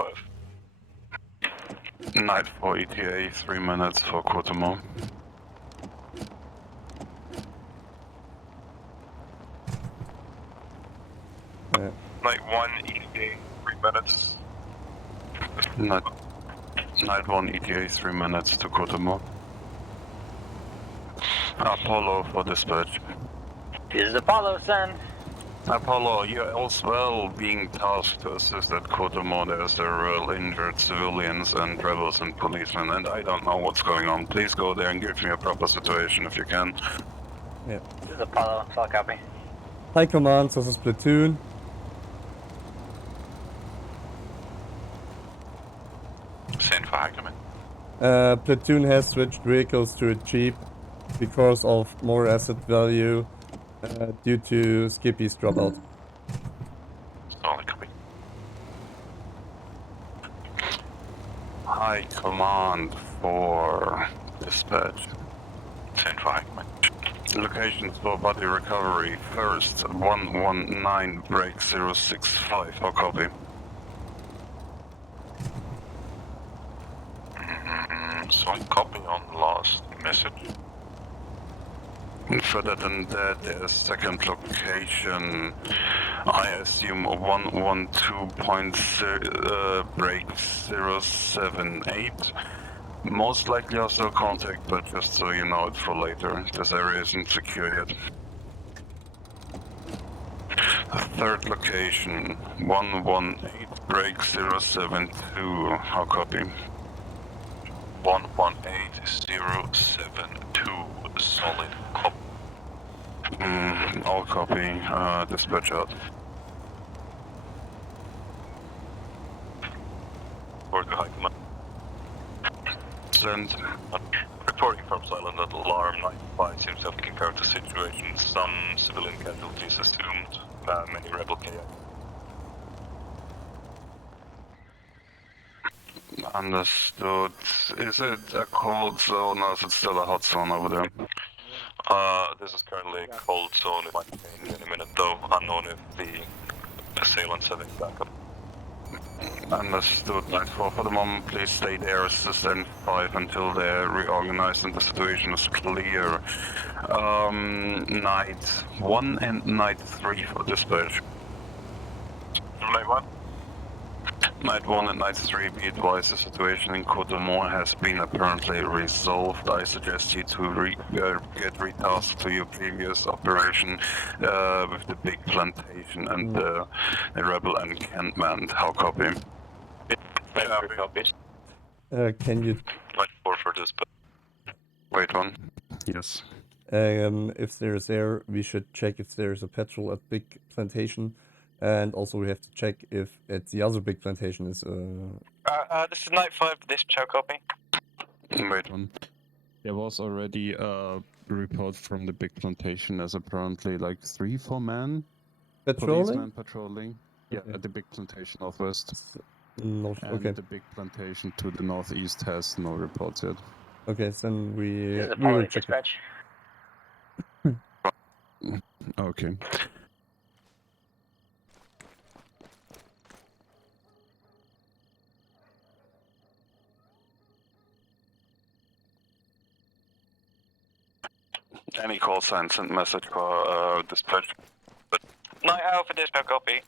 5. Night 4 ETA, 3 minutes for Kotomo. Night 1 ETA, 3 minutes. Night 1 ETA, 3 minutes to Kotomo. Apollo for dispatch. This is Apollo, son. Apollo, you're also being tasked to assist at Kotomo. There's several injured civilians and rebels and policemen, and I don't know what's going on. Please go there and give me a proper situation if you can. Yeah. This is Apollo, full copy. High command, this is platoon. Send for High Command. Platoon has switched vehicles to a Jeep because of more asset value due to Skippy's dropout. Solid copy. High command for dispatch. Send for High Command. Locations for body recovery. First, 119 break 065. How copy? So I copy on last message. Further than that, there's second location. I assume 112.0 break 078. Most likely also contact, but just so you know it for later. This area isn't secure yet. Third location 118 break 072. How copy? 118072, solid cop. All copy. Dispatch out. Report to high command. Send. Reporting from silent at alarm 95 seems to have confirmed the situation. Some civilian casualties assumed. Many rebel KI. Understood. Is it a cold zone or is it still a hot zone over there? This is currently a cold zone. It might change any minute though. Unknown if the assailants have any backup. Understood. Night 4 for the moment. Please stay there as Stand 5 until they're reorganized and the situation is clear. Night 1 and Night 3 for dispatch. Night 1? Night 1 and Night 3, be advised the situation in Kodomo has been apparently resolved. I suggest you to get retasked to your previous operation with the big plantation and the rebel encampment. How copy? Can you... Night 4 for dispatch. Wait one. Yes. If there's air, we should check if there's a petrol at Big Plantation. And also we have to check if at the other big plantation is This is Night 5 for this chow copy. Wait one. There was already a report from the big plantation as apparently like 3-4 men. Policemen patrolling. Yeah, at the big plantation northwest. North, and okay. the big plantation to the northeast has no reports yet. Okay, then we This will is check it. dispatch. Okay. Any call sign, send message for dispatch. Night Owl for this chow copy.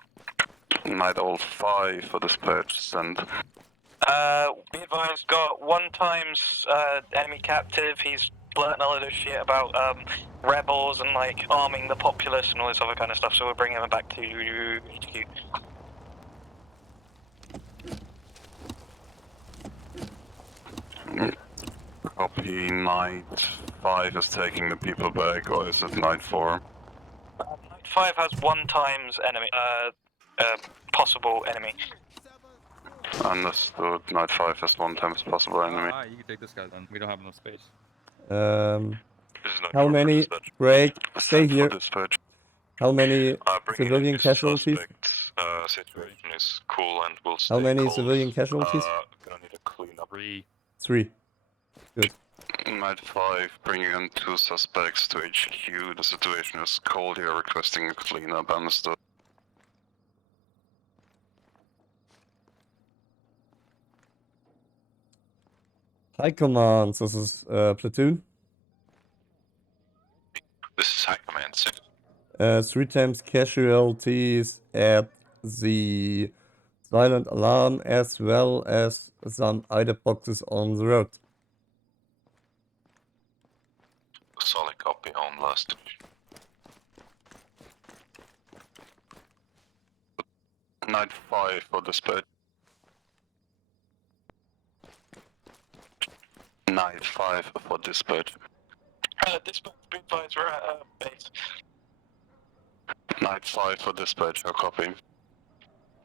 Night Owl 5 for dispatch, send. Be advised, got 1 times enemy captive. He's blurting a lot of shit about rebels and like arming the populace and all this other kind of stuff. So we're bringing him back to HQ. Copy. Night 5 is taking the people back, or is it Night 4? Night 5 has 1 times enemy, possible enemy. Understood. Night 5 has 1 times possible enemy. You can take this guy then. We don't have enough space. How many break? Stay here. How many civilian casualties? Situation is cool and we'll stay How many cold. civilian casualties? Gonna need a cleanup. 3. Good. Night 5, bringing in 2 suspects to HQ. The situation is cold. You're requesting a cleanup. Understood. High command, this is platoon. This is high command 6. 3 times casualties at the silent alarm as well as some IDA boxes on the road. Solid copy on last. Night 5 for dispatch. Night 5 for dispatch. Dispatch, be advised, we're at base. Night 5 for dispatch. I'll copy.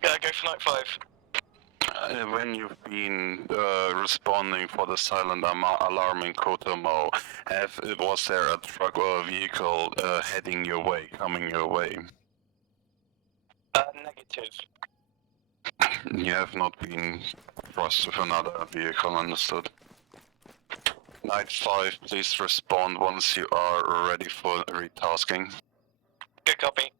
Yeah, go for Night 5. When you've been responding for the silent alarm in Kotomo, was there a truck or a vehicle heading your way, coming your way? Negative. You have not been crossed with another vehicle, understood. Night 5, please respond once you are ready for retasking. Good copy.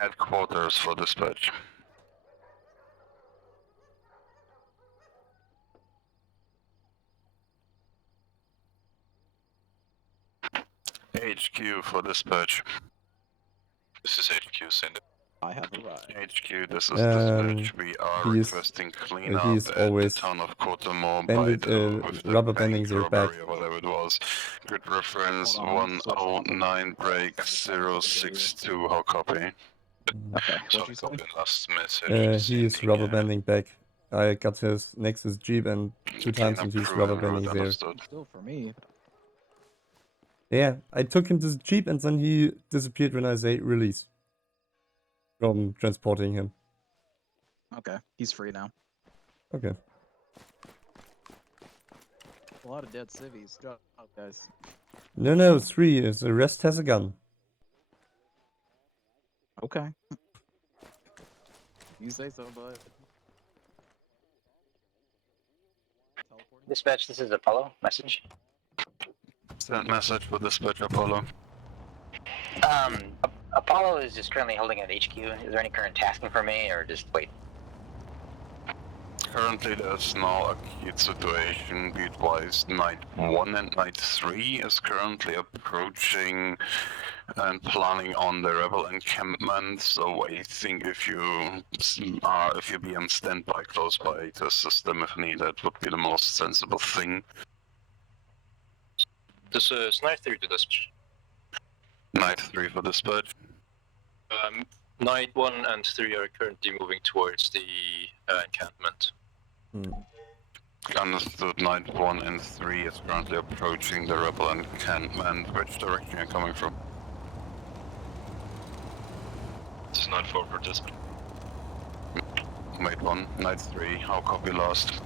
headquarters for dispatch. HQ for dispatch. This is HQ, send it. I have arrived. HQ, this is dispatch. We are requesting cleanup he's at always the town of Kotomo banded, with the rubber bank banding their back. robbery or whatever it was. Grid reference 109 break 062. How copy? Okay, So what you say? last message. He is rubber banding back. I got his next to his Jeep and 2 times and he's rubber banding there. Still for me. Yeah, I took him to the Jeep and then he disappeared when I say release. From transporting him. Okay, he's free now. Okay. A lot of dead civvies. Drop out, guys. No, 3. The rest has a gun. Okay. You say so, bud. Dispatch, this is Apollo. Message. Send message for dispatch Apollo. Apollo is just currently holding at HQ. Is there any current tasking for me, or just wait? Currently there's no acute situation. Be advised, Night 1 and Night 3 is currently approaching and planning on the rebel encampment. So I think if you be on standby close by to assist them if needed, would be the most sensible thing. This is Night 3 to dispatch. Night 3 for dispatch. Night 1 and 3 are currently moving towards the encampment. Understood. Night 1 and 3 is currently approaching the rebel encampment. Which direction are you coming from? This is Night 4 for dispatch. Night 1, Night 3, how copy last?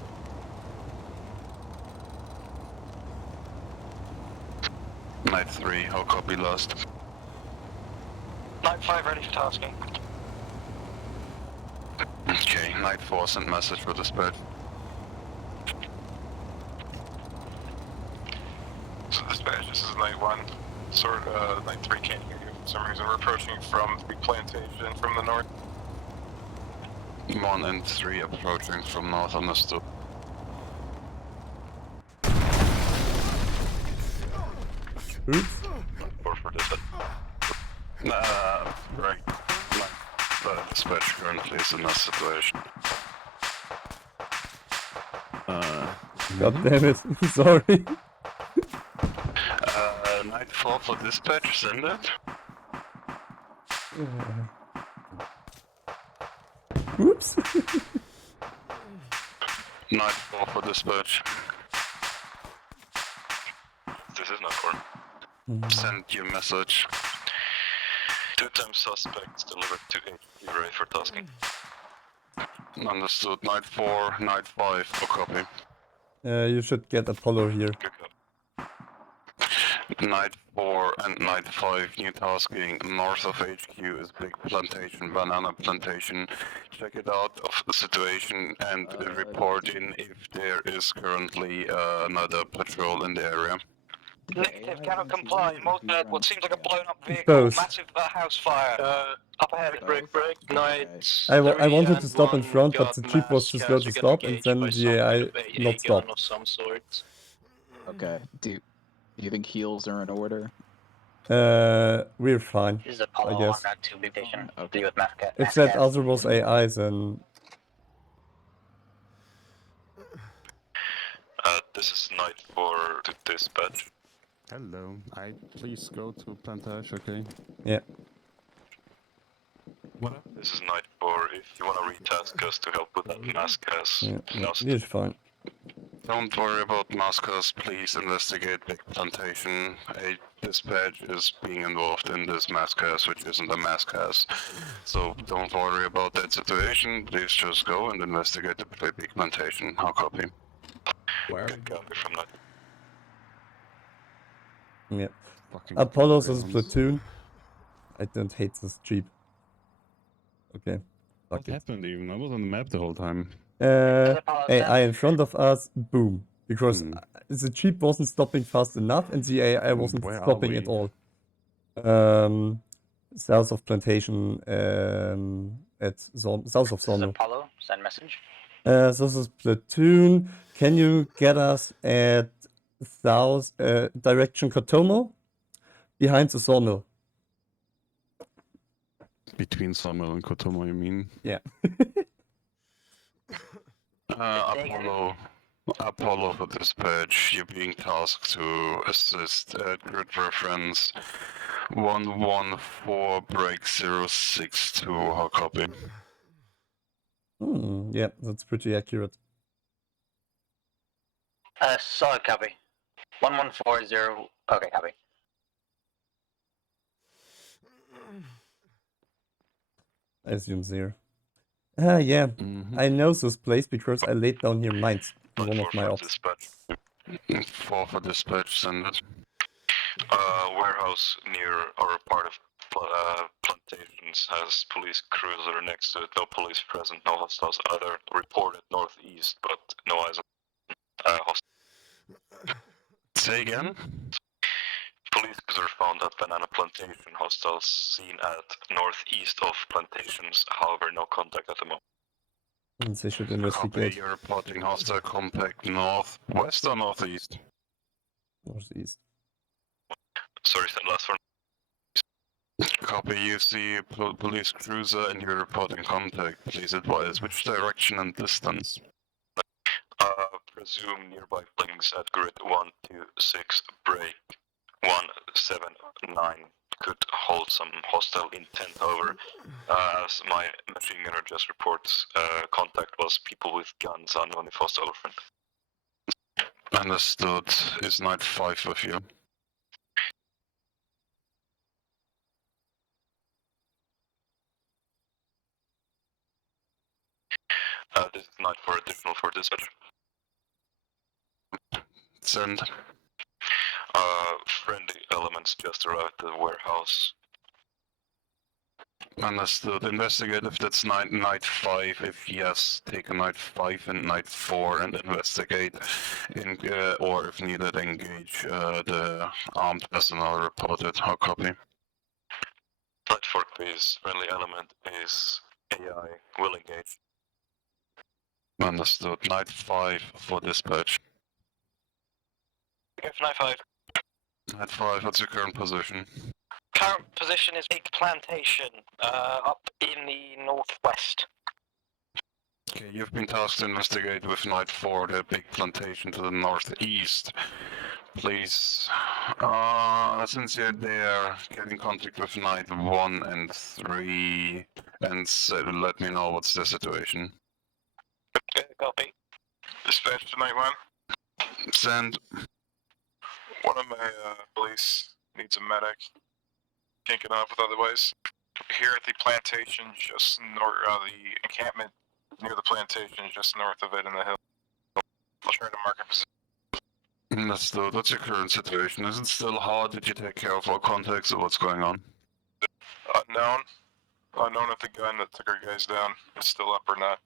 Night 3, how copy last? Night 5 ready for tasking. Okay, Night 4 sent message for dispatch. So dispatch, this is Night 1. Night 3 can't hear you for some reason. We're approaching from the plantation from the north. 1 and 3 approaching from north, understood. Oops. 4 for dispatch. Right. Dispatch currently is in that situation. God damn it, sorry. Night 4 for dispatch, send it. Oops. Night 4 for dispatch. This is Night 4. Send your message. 2-time suspects delivered to HQ, ready for tasking. Understood. Night 4, Night 5, for copy. You should get Apollo here. Night 4 and Night 5 new tasking. North of HQ is big plantation, banana plantation. Check it out of the situation and report in if there is currently another patrol in the area. Negative, cannot comply. What seems like a blown up vehicle. Both. Massive house fire. Up ahead. Break. Night. I wanted to stop in front, but the Jeep was too slow to stop, and then the AI not stop. Of some sort. Okay, do you think heals are in order? We're fine, This is Apollo I guess. on that 2 big station. Deal with Mask. If that other was AI, then... This is Night 4 to dispatch. Hello, please go to Plantage, okay? Yeah. What? This is Night 4. If you want to retask us to help with that mask has We're fine. Don't worry about Maskas, please investigate Big Plantation. A dispatch is being involved in this Maskas, which isn't a Maskas. So don't worry about that situation, please just go and investigate the Big Plantation. I'll copy. Where? Copy from that. Yeah. Apollo's is a platoon. I don't hate this Jeep. Okay. What happened even? I was on the map the whole time. AI in front of us, boom. Because the Jeep wasn't stopping fast enough and the AI wasn't Where are stopping we? at all. south of Plantation, at south of This is Sawmill. Apollo. Send message. This is Platoon. Can you get us at south direction Kotomo? Behind the sawmill. Between Sawmill and Kotomo, you mean? Yeah. Apollo for dispatch, you're being tasked to assist at grid reference 114 break 062. How copy? Yeah, that's pretty accurate. Solid copy. 1140. Okay, copy. I assume 0. Yeah, I know this place because I laid down here mines in one of my ops. Dispatch. 4 for dispatch, send it. Warehouse near or part of plantations has police cruiser next to it. No police present, no hostiles either. Reported northeast, but no eyes on hostile. Say again? Police cruiser found at Banana Plantation. Hostiles seen at northeast of plantations. However, no contact at the moment. They should Copy, investigate. you're reporting hostile contact northwest or northeast? Northeast. Sorry, send last one. Copy, you see police cruiser and you're reporting contact. Please advise which direction and distance. Presume nearby buildings at grid 126 break 179 could hold some hostile intent over. As my machine gunner just reports, contact was people with guns unknown if hostile or friend. Understood. Is Night 5 with you? This is Night 4 additional for dispatch. Send. Friendly elements just arrived at the warehouse. Understood. Investigate if that's night 5. If yes, take a Night 5 and Night 4 and investigate. Or if needed, engage the armed personnel reported. How copy? Night 4 please. Friendly element is AI. Will engage. Understood. Night 5 for dispatch. Go for Night 5. Night 5, what's your current position? Current position is Big Plantation, up in the northwest. Okay, you've been tasked to investigate with Night 4 the Big Plantation to the northeast. Please, since you're there, get in contact with Night 1 and 3 and let me know what's the situation. Copy. Dispatch to Night 1. Send. One of my police needs a medic. Can't get off with otherwise. Here at the plantation, just north of the encampment near the plantation, just north of it in the hill. I'll try to mark a position. Understood. What's your current situation? Is it still hard? Did you take care of all contacts or what's going on? Unknown. Unknown if the gun that took our guys down is still up or not.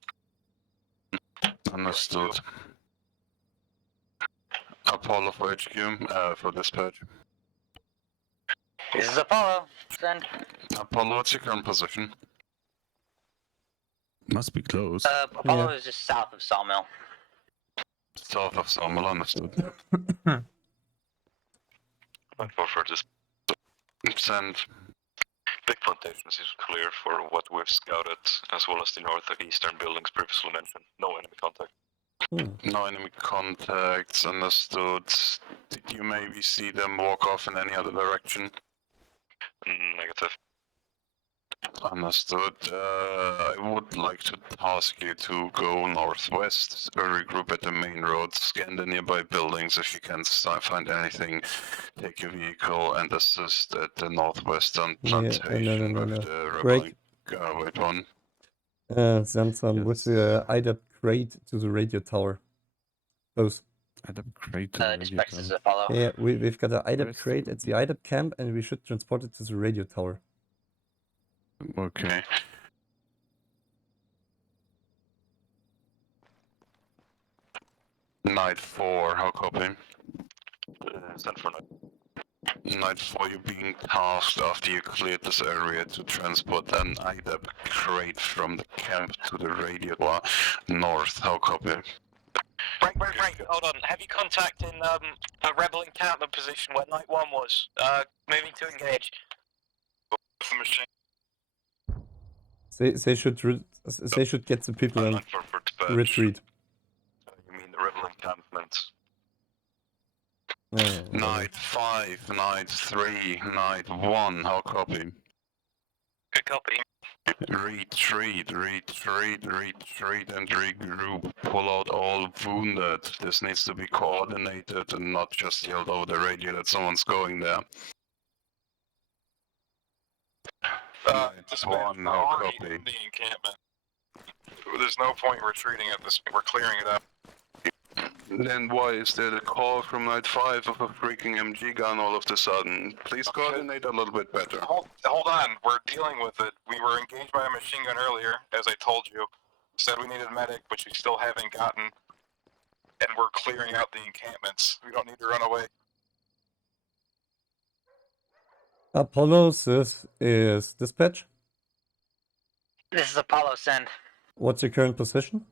Understood. Apollo for HQ, for dispatch. This is Apollo. Send. Apollo, what's your current position? Must be close. Apollo is just south of Sawmill. South of Sawmill, understood. For this. Send. Big Plantation seems clear for what we've scouted, as well as the northeastern buildings previously mentioned. No enemy contact. No enemy contacts, understood. Did you maybe see them walk off in any other direction? Negative. Understood. I would like to task you to go northwest, regroup at the main road, scan the nearby buildings. If you can find anything, take your vehicle and assist at the northwestern plantation with the Greg. wait one. Send some with the IDAP crate to the radio tower. Both. IDAP crate to the radio Dispatch, this is Apollo. Yeah, we've got an IDAP crate at the IDAP camp and we should transport it to the radio tower. Okay. Night 4, how copy? Send for night. Night 4, you're being tasked after you cleared this area to transport an IDAP crate from the camp to the radio north. How copy? Right. Hold on. Have you contacted a rebel encampment position where Night 1 was? Moving to engage. The machine. They should get the people and retreat. You mean the rebel encampment? Night 5, Night 3, Night 1. How copy? Good copy. Retreat, and regroup. Pull out all wounded. This needs to be coordinated and not just yelled over the radio that someone's going there. Dispatch, we're already in the encampment. There's no point retreating at this point. We're clearing it up. Then why is there a call from Night 5 of a freaking MG gun all of a sudden? Please coordinate a little bit better. Hold on, we're dealing with it. We were engaged by a machine gun earlier, as I told you. Said we needed a medic, which we still haven't gotten. And we're clearing out the encampments. We don't need to run away. Apollo, this is dispatch. This is Apollo, send. What's your current position?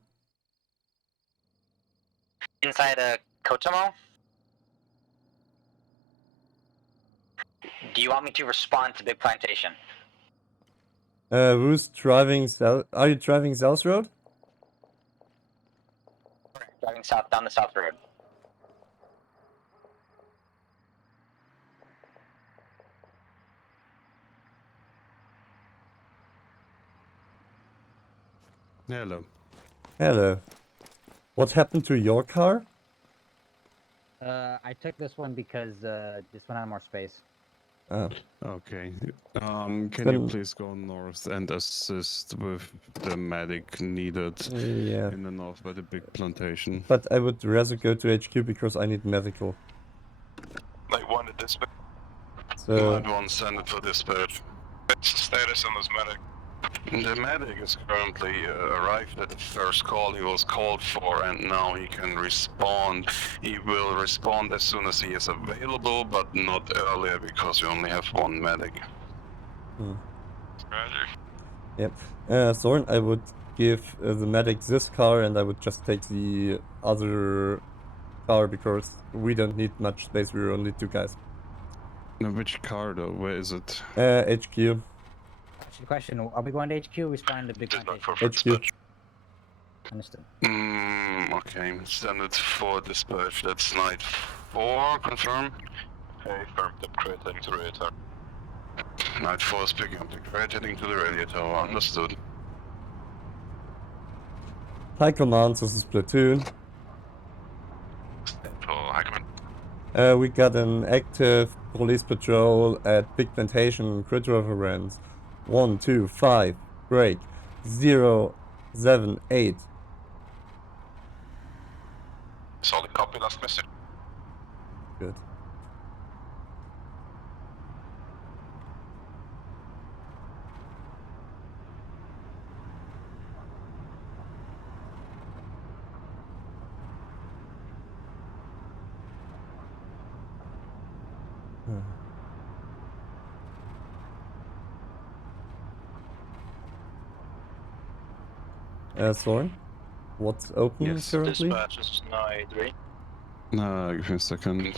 Inside a Kotomo? Do you want me to respond to Big Plantation? Who's driving south? Are you driving South Road? Driving south, down the South Road. Hello. Hello. What happened to your car? I took this one because this one had more space. Oh. Okay. Can you Then- please go north and assist with the medic needed Yeah. in the north by the big plantation? But I would rather go to HQ because I need medical. Night 1 to dispatch. So Night 1, send it for dispatch. What's the status on this medic? The medic is currently arrived at the first call he was called for, and now he can respond. He will respond as soon as he is available, but not earlier because we only have one medic. Roger. Yep. Soren, I would give the medic this car and I would just take the other car because we don't need much space, we're only 2 guys. No, which car though? Where is it? HQ. Actually, question, are we going to HQ or responding to Big Plantation? HQ. Understood. Okay, send it for dispatch. That's Night 4, confirm? Hey, firm the crate heading to radio tower. Night 4 is picking up the crate, heading to the radio tower, understood. High command, this is platoon. High command. We got an active police patrol at Big Plantation, crit reference 125, break 078. Solid copy, last message. Good. Soren, what's open Yes. currently? Dispatch is Night 3. Give me a second.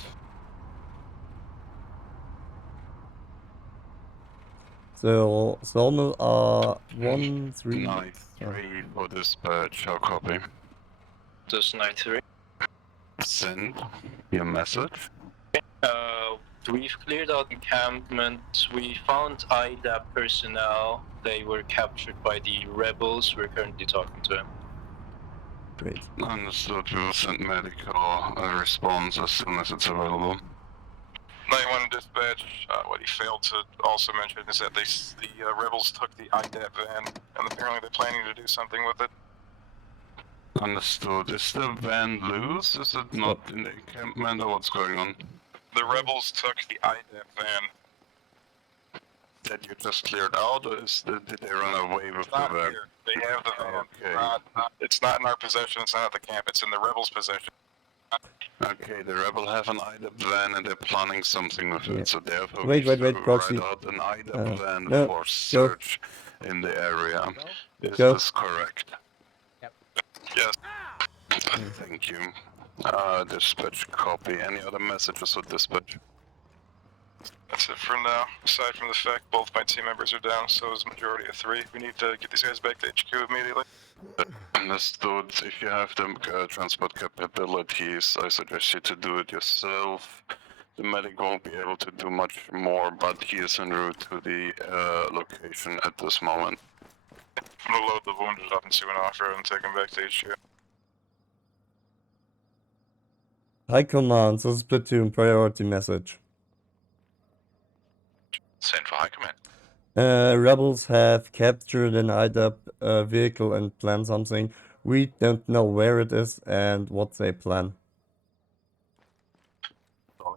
So, Solmel are 1, 3. Night 3 for dispatch, how copy? Just Night 3. Send your message. We've cleared out encampment. We found IDAP personnel. They were captured by the rebels. We're currently talking to them. Great. Understood, we will send medical response as soon as it's available. Night 1 dispatch, what he failed to also mention is that the rebels took the IDAP van, and apparently they're planning to do something with it. Understood. Is the van loose? Is it not in the encampment or what's going on? The rebels took the IDAP van. That you just cleared out, or did they run away with It's the not van? here. They have the van. Okay. It's not in our possession, it's not at the camp, it's in the rebels' possession. Okay, the rebel have an IDAP van and they're planning something with Yeah. it, so therefore Wait, we wait, should proxy. write out an IDAP van No, for go. search in the area. Is Go. this correct? Yep. Yes. Thank you. Dispatch copy. Any other messages with dispatch? That's it for now. Aside from the fact both my team members are down, so is majority of 3. We need to get these guys back to HQ immediately. Understood. If you have the transport capabilities, I suggest you to do it yourself. The medic won't be able to do much more, but he is en route to the location at this moment. I'm gonna load the wounded up into an off-road and take them back to HQ. High command, this is platoon priority message. Send for high command. Rebels have captured an IDAP vehicle and plan something. We don't know where it is and what they plan.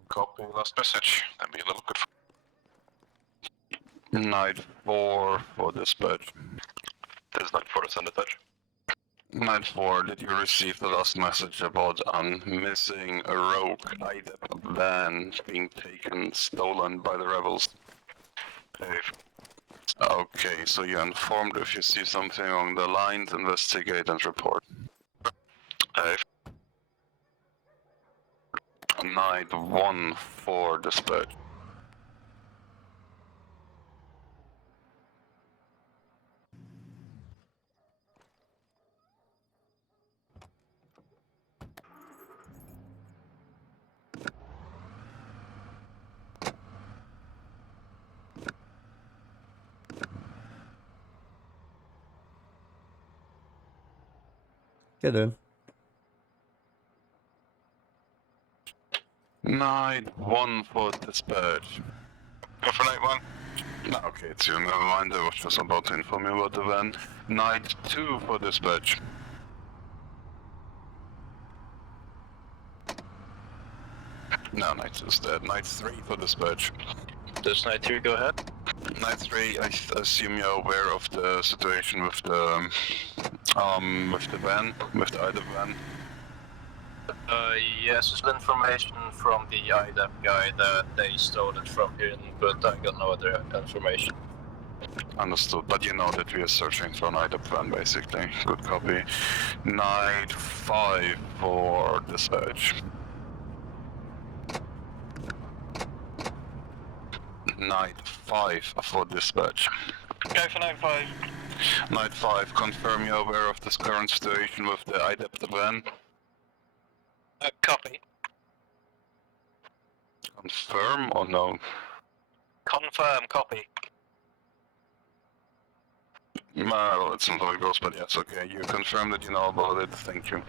Copy, last message. That'd be a little good. Night 4 for dispatch. There's Night 4 to send a touch. Night 4, did you receive the last message about missing a rogue IDAP van being stolen by the rebels? Okay, so you're informed. If you see something along the lines, investigate and report. Night 1 for dispatch. Get in. Night 1 for dispatch. Go for Night 1. No, okay, it's you. Never mind. I was just about to inform you about the van. Night 2 for dispatch. No, Night 2 is dead. Night 3 for dispatch. Does Night 3 go ahead? Night 3, I assume you're aware of the situation with the van, with the IDAP van. Yes, there's information from the IDAP guy that they stole it from him, but I got no other information. Understood, but you know that we are searching for an IDAP van, basically. Good copy. Night 5 for dispatch. Night 5 for dispatch. Go for Night 5. Night 5, confirm you're aware of this current situation with the IDAP van. Copy. Confirm or no? Confirm, copy. Well, it's not how it goes, but yes, okay. You confirm that you know about it. Thank you.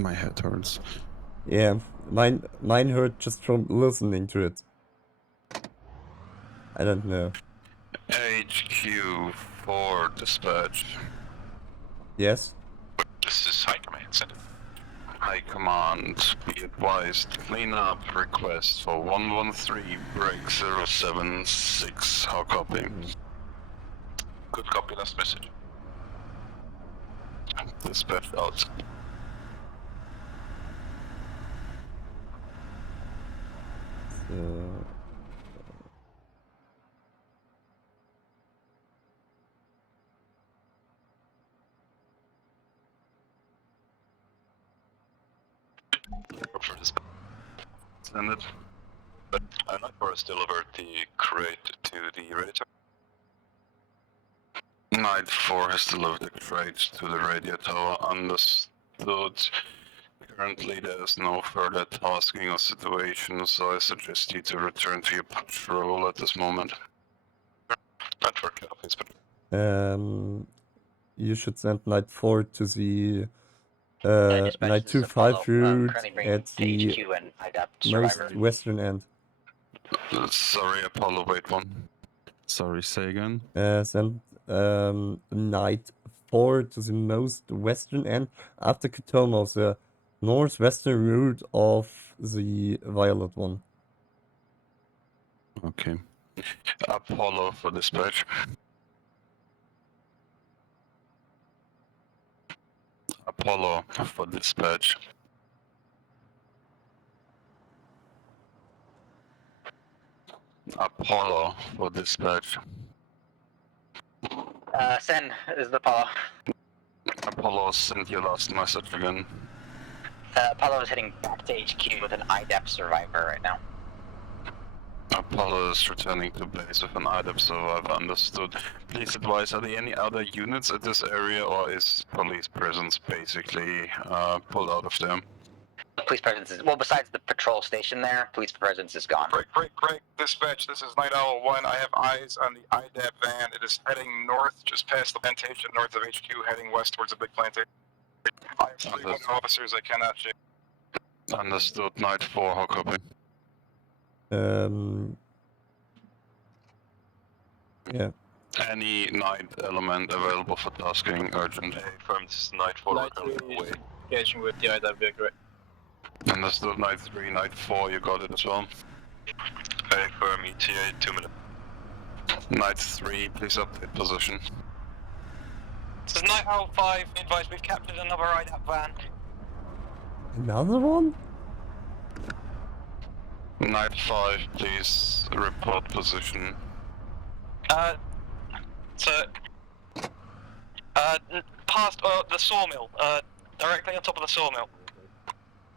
My head hurts. Yeah, mine hurt just from listening to it. I don't know. HQ for dispatch. Yes? This is High Command. Send it. High Command, be advised, cleanup request for 113 break 076. How copy? Good copy, last message. Dispatch out. So... For this. Send it. But Night 4 has delivered the crate to the radiator. Night 4 has delivered the crate to the radio tower. Understood. Currently there is no further tasking or situation, so I suggest you to return to your patrol at this moment. Night 4 copies, but you should send Night 4 to the Dispatch, Night this is 2-5 Apollo. route Currently bringing at to the HQ and IDAP most survivor. western end. Sorry, Apollo, wait one. Sorry, say again. Send Night 4 to the most western end after Kotomo, the northwestern route of the Violet one. Okay. Apollo for dispatch. Apollo for dispatch. Apollo for dispatch. Send is the Apollo. Apollo, send your last message again. Apollo is heading back to HQ with an IDAP survivor right now. Apollo is returning to base with an IDAP survivor, understood. Please advise, are there any other units at this area, or is police presence basically pulled out of there? Police presence is, well, besides the patrol station there, police presence is gone. Great. Dispatch, this is Night Owl 1. I have eyes on the IDAP van. It is heading north, just past the plantation, north of HQ, heading west towards the big plantation. I have 3 officers I cannot shake. Understood, Night 4, how copy? Yeah. Any night element available for tasking urgent? From this Night 4, Night 3 is engaging with the IDAP vehicle. Understood, Night 3, Night 4, you got it as well. Firm ETA 2 minutes. Night 3, please update position. This is Night Owl 5, advised we've captured another IDAP van. Another one? Night 5, please report position. Past the sawmill, directly on top of the sawmill.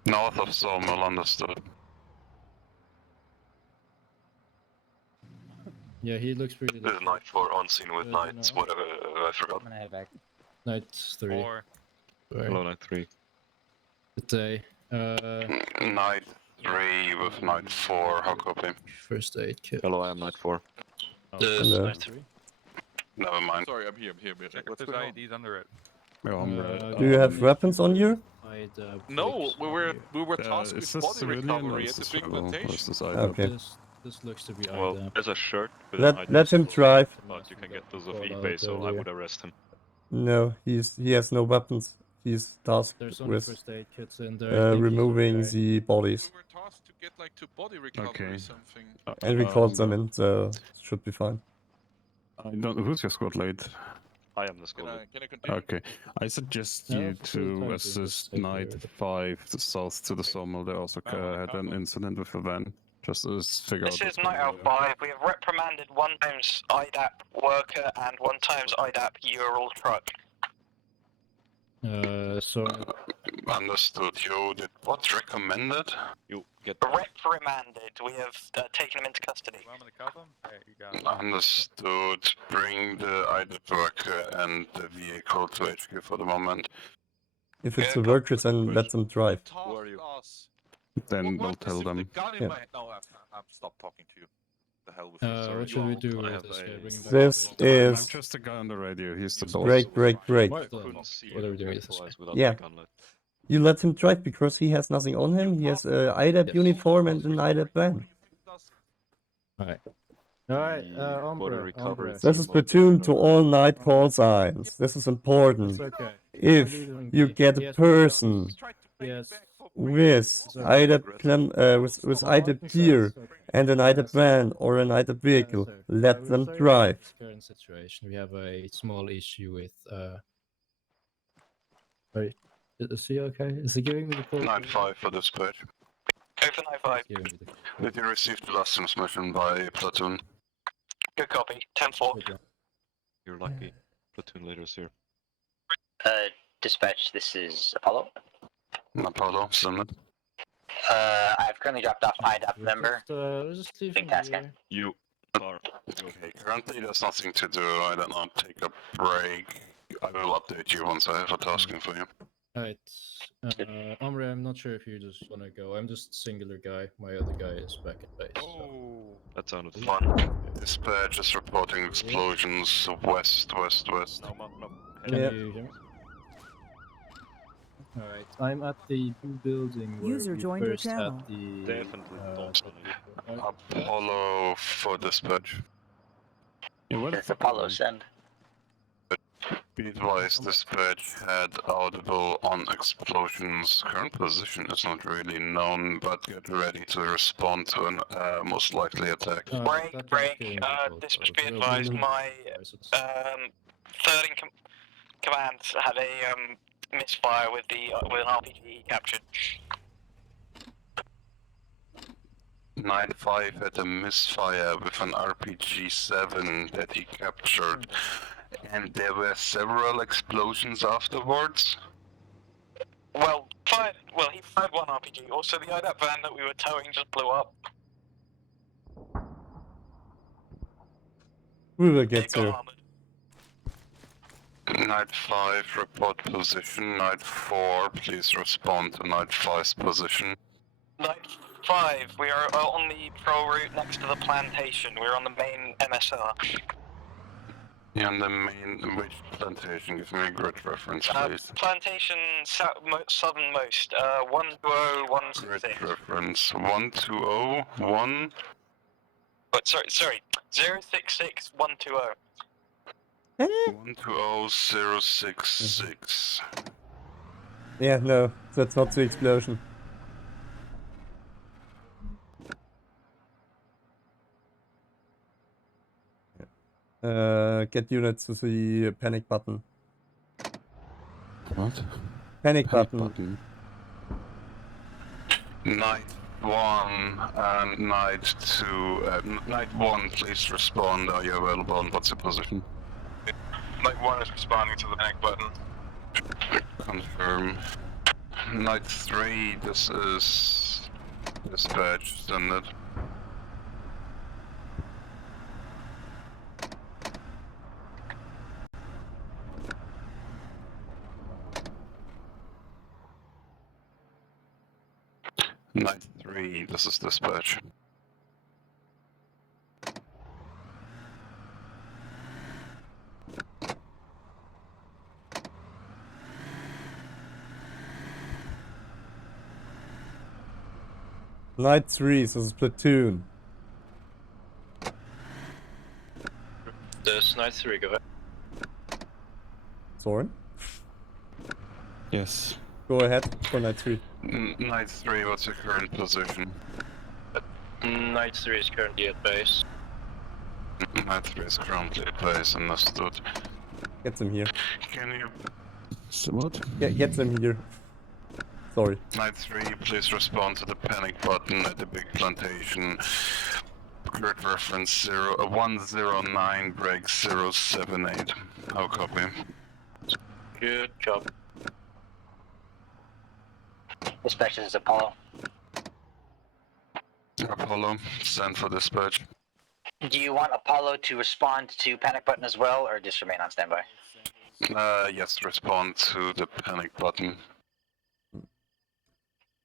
North of Sawmill, understood. Yeah, he looks pretty. This is Night 4 on scene with Nights, whatever, I forgot. I'm gonna head back. Night 3. Four. Sorry. Hello, Night 3. Good day. Night 3 with Night 4, how copy? First aid kit. Hello, I am Night 4. Hello. Night 3. Never mind. Sorry, I'm here. Check if there's IDs under it. Do you have weapons on you? No, we were tasked with body recovery at the big plantation. Okay. This looks to be Well, IDAP. there's a shirt. with Let- an ID let him symbol, drive. But you can get those of Called eBay, out so I earlier. would arrest him. No, he has no weapons. He's tasked There's only with first aid kits in there. I think he's removing okay. the bodies. We were tasked to get like to body recovery or something. And we called them in, so should be fine. I don't. Who's your squad lead? I am the squad. Can I continue? Okay, I suggest No, you full time to to assist investigate Night here. 5 south to the sawmill. They also had an incident with a van. Just to figure This out. is what's Night going Owl on. 5. We have reprimanded 1 times IDAP worker and 1 times IDAP Ural truck. So Understood, you did what recommended? You get Reprimanded. We have taken him into custody. Understood, bring the IDAP worker and the vehicle to HQ for the moment. If it's the workers, then let them drive. Who are you? Us. Then What we'll is tell with them. The gun in Yeah. my head? No, I've stopped talking to you. The hell with you. Sorry. what should we do I with have this guy? a- Bring him back This to the- I'm is just a guy on the radio. He's the boss. break. What are we doing with this guy? Yeah. You let him drive because he has nothing on him. He has a IDAP uniform and an IDAP van. Alright. Ombre. This is platoon to all night call signs. This is important. It's okay. If you get a person Yes. with with IDAP gear and an IDAP van or an IDAP vehicle, let them drive. Current situation. We have a small issue with Wait. Is he okay? Is he giving me the call? Night 5 for dispatch. Over Night 5. Giving me the Did you receive the last transmission by platoon? Good copy. 10-4. You're lucky. Platoon leaders here. Dispatch, this is Apollo. Apollo, Simon. I've currently dropped off IDAP member. Just leave Big him task. here. You are. Okay, currently there's nothing to do. I don't know, take a break. I will update you once I have a tasking for you. Alright. Omri, I'm not sure if you just wanna go. I'm just singular guy. My other guy is back at base. Oh. That sounded fun. Dispatch is reporting explosions west. No. Can Yep. you hear me? Alright, I'm at the blue building where User we joined your first channel. had the Definitely don't Apollo for dispatch. Yeah, what It's Apollo, send. Be advised, dispatch had audible on explosions. Current position is not really known, but get ready to respond to an most likely attack. Break. Dispatch be advised, my third in command had a misfire with an RPG he captured. Night 5 had a misfire with an RPG-7 that he captured, and there were several explosions afterwards. Well, he fired one RPG. Also, the IDAP van that we were towing just blew up. We will get there. Night 5, report position. Night 4, please respond to Night 5's position. Night 5, we are on the patrol route next to the plantation. We're on the main MSR. Yeah, on the main, which plantation? Give me a grid reference, please. Plantation southernmost, 120-166. Grid reference, 1201. Oh, sorry, 066-120. 120066. Yeah, no, that's not the explosion. Get units to the panic button. What? Panic button. Night 1 and Night 2. Night 1, please respond. Are you available and what's your position? Night 1 is responding to the panic button. Confirm. Night 3, this is dispatch, send it. Night 3, this is dispatch. Night 3, this is platoon. This is Night 3, go ahead. Soren? Yes. Go ahead for Night 3. Night 3, what's your current position? Night 3 is currently at base. Night 3 is currently at base, understood. Get them here. Can you... So what? Get them here. Sorry. Night 3, please respond to the panic button at the big plantation. Grid reference 109 break 078. How copy? Good job. Dispatch, this is Apollo. Apollo, send for dispatch. Do you want Apollo to respond to panic button as well, or just remain on standby? Yes, respond to the panic button.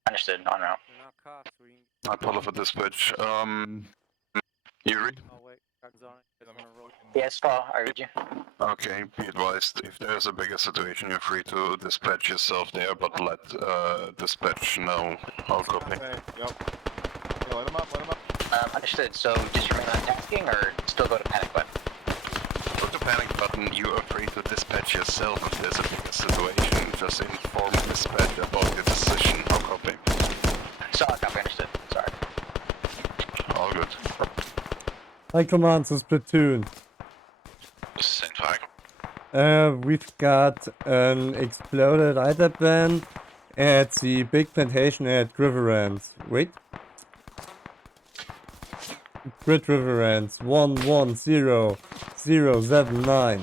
Understood, en route. Apollo for dispatch. Yuri? Yes, Paul, I read you. Okay, be advised, if there's a bigger situation, you're free to dispatch yourself there, but let dispatch know. I'll copy. Okay, yep. Yeah, let him up. Understood, so just remain on tasking, or still go to panic button? Go to panic button, you are free to dispatch yourself if there's a bigger situation. Just inform dispatch about your decision. I'll copy. Solid copy, understood. Sorry. All good. High command, this is platoon. Send flag. We've got an exploded IDAP van at the big plantation at Riverlands. Wait. Grid Riverlands 110079.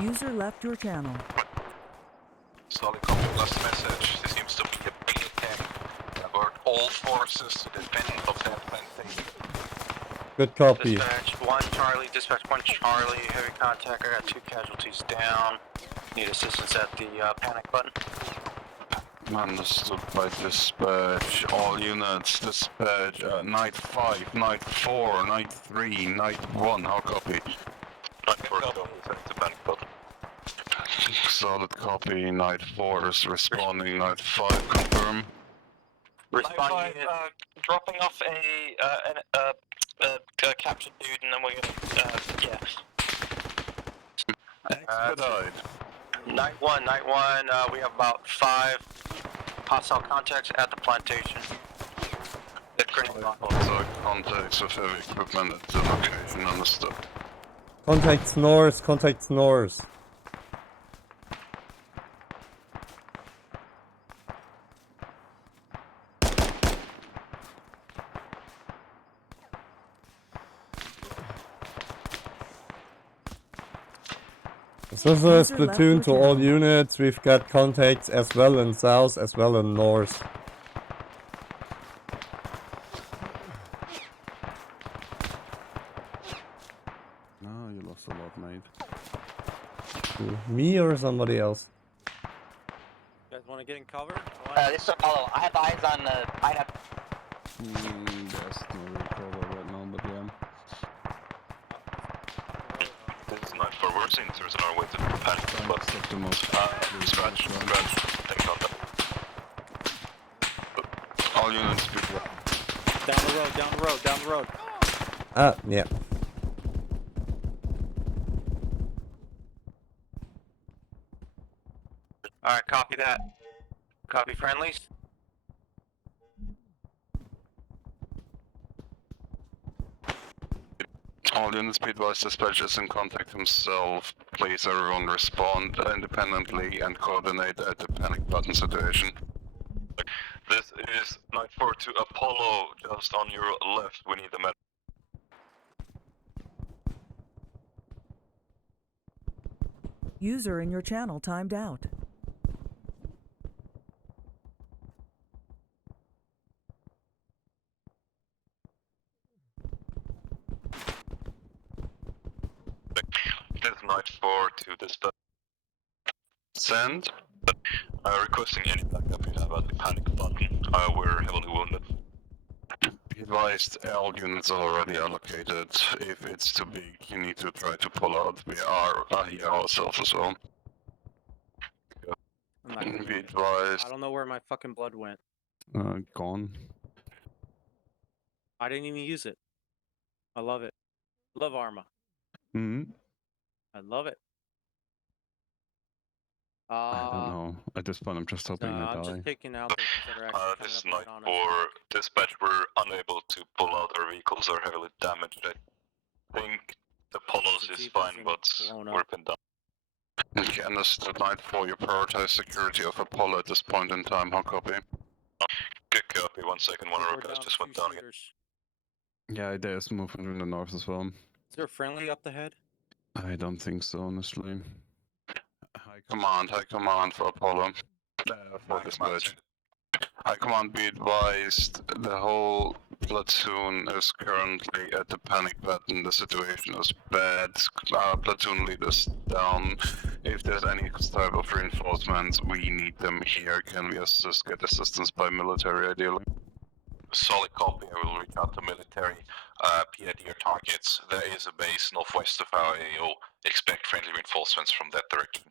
User left your channel. Solid copy, last message. There seems to be a big attack. Alert all forces to defend of that plantation. Good copy. Dispatch 1 Charlie, dispatch 1 Charlie, heavy contact, I got 2 casualties down. Need assistance at the panic button. Understood by dispatch. All units, dispatch. Night 5, Night 4, Night 3, Night 1. How copy? Night 4 go. Send to panic button. Solid copy. Night 4 is responding. Night 5, confirm. Responding. Dropping off a captured dude, and then we're gonna, yeah. Expedite. Night one, we have about 5 hostile contacts at the plantation. Contacts of heavy equipment at the location, understood. Contacts north, contacts north. This is a platoon to all units. We've got contacts as well in south as well in north. No, you lost a lot, mate. Me or somebody else? You guys want to get in cover? This is Apollo. I have eyes on IDAP. There's no recover right now, but yeah. This is 9-4, we're seeing there's on our way to panic, but scratch, take contact. All units be Down the road. Ah, yeah. Alright, copy that. Copy friendlies. All units be advised dispatch is in contact himself. Please everyone respond independently and coordinate at the panic button situation. This is 9-4 to Apollo, just on your left, we need the med. User in your channel timed out. This is 9-4 to dispatch. Send. Requesting any backup you have at the panic button. We're heavily wounded. Be advised, all units are already allocated. If it's too big, you need to try to pull out. We are here ourselves as well. I'm not gonna Be advised. I don't know where my fucking blood went. Gone. I didn't even use it. I love it. Love Arma. Hmm. I love it. I don't know. At this point, I'm just hoping I I'm die. just picking out the ones that are actually This is coming up on 9-4 dispatch. We're unable to pull out. Our vehicles are heavily damaged. I think the Polos is fine, but we're pinned down. Okay, understood. 9-4, you prioritize security of Apollo at this point in time. How copy? Good copy. 1 second, one of our guys just went down again. Yeah, there's movement in the north as well. Is there a friendly up the head? I don't think so, honestly. High command for Apollo. For dispatch. High command, be advised, the whole platoon is currently at the panic button. The situation is bad. Platoon leaders down. If there's any type of reinforcements, we need them here. Can we get assistance by military ideally? Solid copy. I will reach out to military. PID your targets. There is a base northwest of our AO. Expect friendly reinforcements from that direction.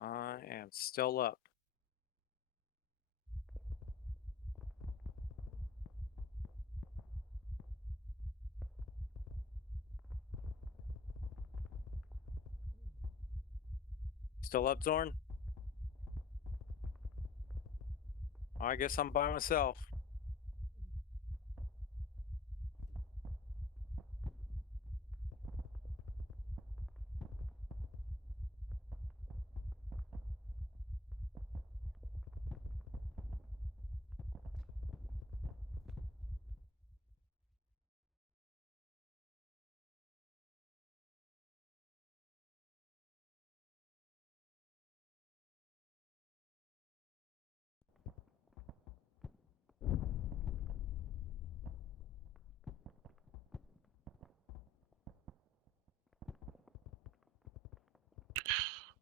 I am still up. Still up, Zorn? I guess I'm by myself.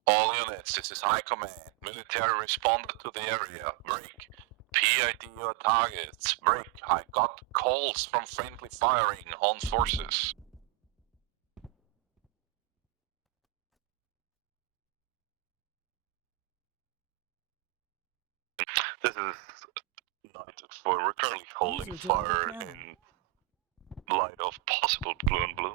All units, this is High Command. Military responded to the area. Break. PID your targets. Break. I got calls from friendly firing on forces. This is night for we're currently holding fire in light of possible blue and blue.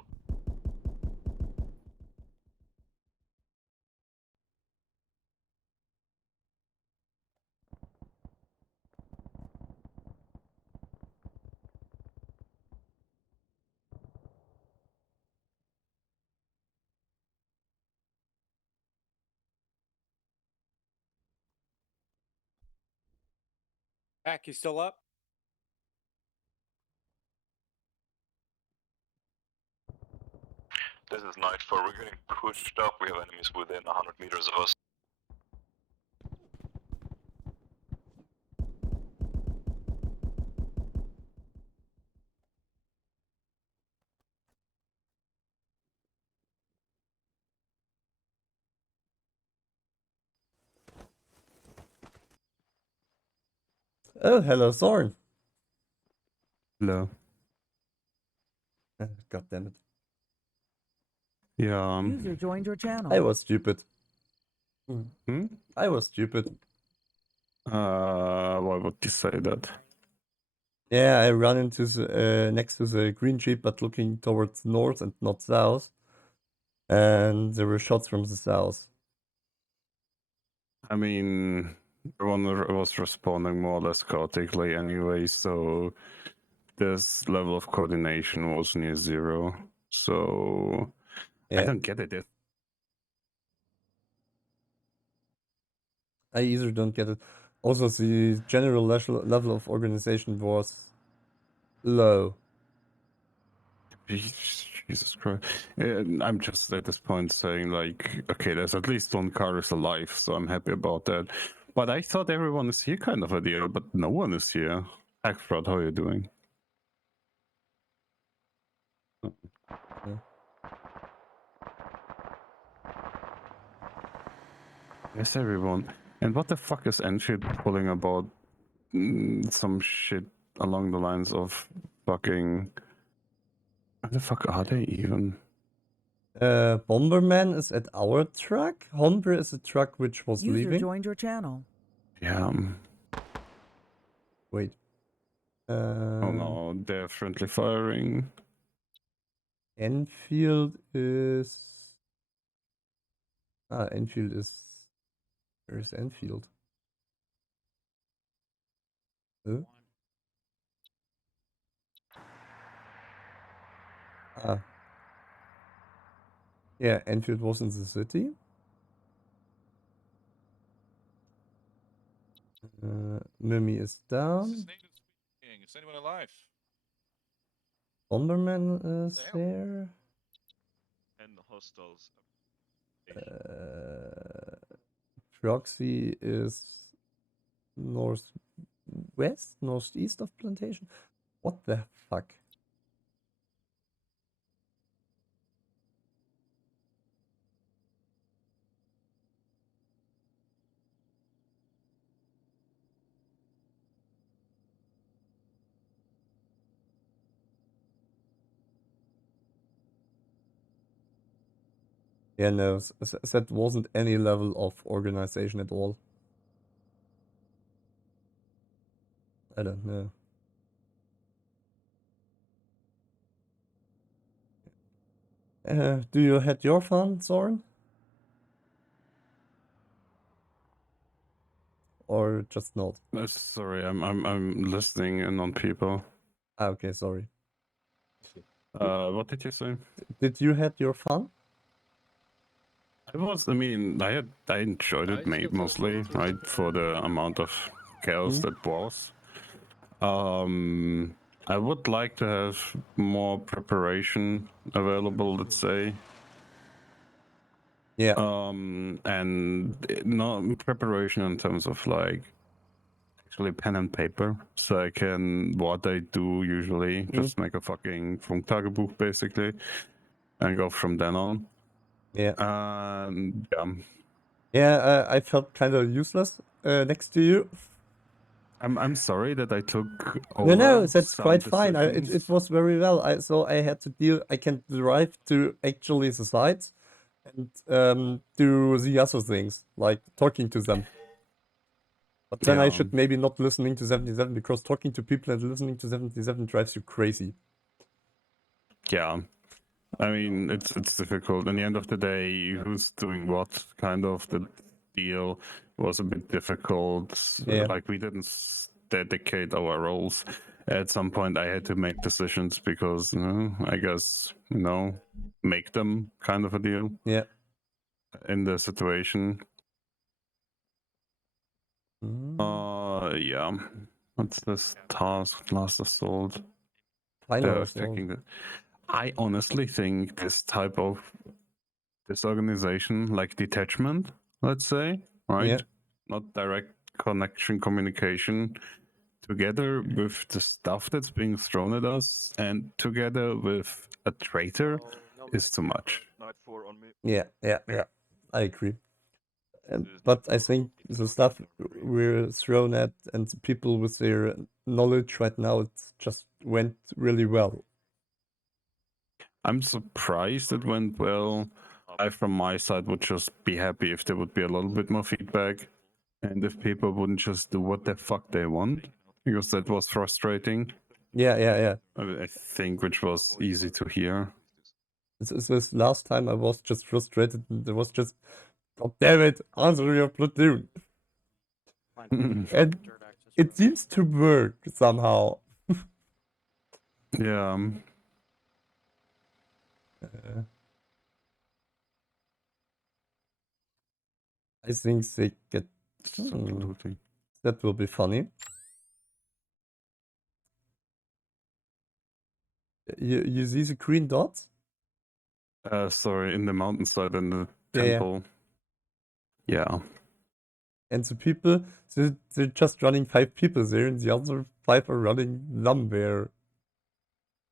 Hack, you still up? This is night for we're getting pushed up. We have enemies within 100 meters of us. Oh, hello, Zorn. Hello. God damn it. Yeah. User joined your channel. I was stupid. Hmm? I was stupid. Why would you say that? Yeah, I ran into the next to the green jeep, but looking towards north and not south. And there were shots from the south. I mean, everyone was responding more or less chaotically anyway, so this level of coordination was near zero. So I Yeah. don't get it. I either don't get it. Also, the general level of organization was low. Jesus Christ. I'm just at this point saying, like, okay, there's at least one car is alive, so I'm happy about that. But I thought everyone is here kind of a deal, but no one is here. Hackfrod, how are you doing? Yeah. Yes, everyone. And what the fuck is Enfield pulling about some shit along the lines of fucking... Where the fuck are they even? Bomberman is at our truck. Hombre is a truck which was User leaving. joined your channel. Yeah. Wait. Oh no, they're friendly firing. Enfield is... Enfield is... Where is Enfield? Huh? Yeah, Enfield was in the city. Mimi is down. Is anyone alive? Bomberman is there. And hostiles. Proxy is northwest, northeast of Plantation. What the fuck? Yeah, no, that wasn't any level of organization at all. I don't know. Do you had your fun, Soren? Or just not? Sorry, I'm listening in on people. Okay, sorry. What did you say? Did you had your fun? I mean, I enjoyed it mostly, right, for the amount of chaos that was. I would like to have more preparation available, let's say. Yeah. And no preparation in terms of like actually pen and paper, so I can what I do usually just make a fucking Funktagebuch basically, and go from then on. Yeah. Yeah. Yeah, I felt kind of useless next to you. I'm sorry that I took over. No, that's some quite fine. It decisions. was very well. So I had to deal. I can drive to actually the sites and do the other things like talking to them. But then I Yeah. should maybe not listening to 77 because talking to people and listening to 77 drives you crazy. Yeah. I mean, it's difficult. In the end of the day, who's doing what kind of the deal was a bit difficult. Yeah. Like we didn't dedicate our roles. At some point, I had to make decisions because, I guess, make them kind of a deal. Yeah. In the situation. Yeah. What's this task? Last assault. Final assault. Attacking the... I honestly think this type of disorganization, like detachment, let's say, right? Yeah. Not direct connection, communication, together with the stuff that's being thrown at us, and together with a traitor, is too much. Yeah. I agree. But I think the stuff we're thrown at and the people with their knowledge right now, it just went really well. I'm surprised it went well. I, from my side, would just be happy if there would be a little bit more feedback and if people wouldn't just do what the fuck they want, because that was frustrating. Yeah. I think, which was easy to hear. This last time I was just frustrated and it was just, God damn it, answer your platoon. And it seems to work somehow. Yeah. I think they get... that will be funny. You see the green dots? Sorry, in the mountainside and the Yeah. temple. Yeah. And the people, they're just running 5 people there, and the other 5 are running somewhere.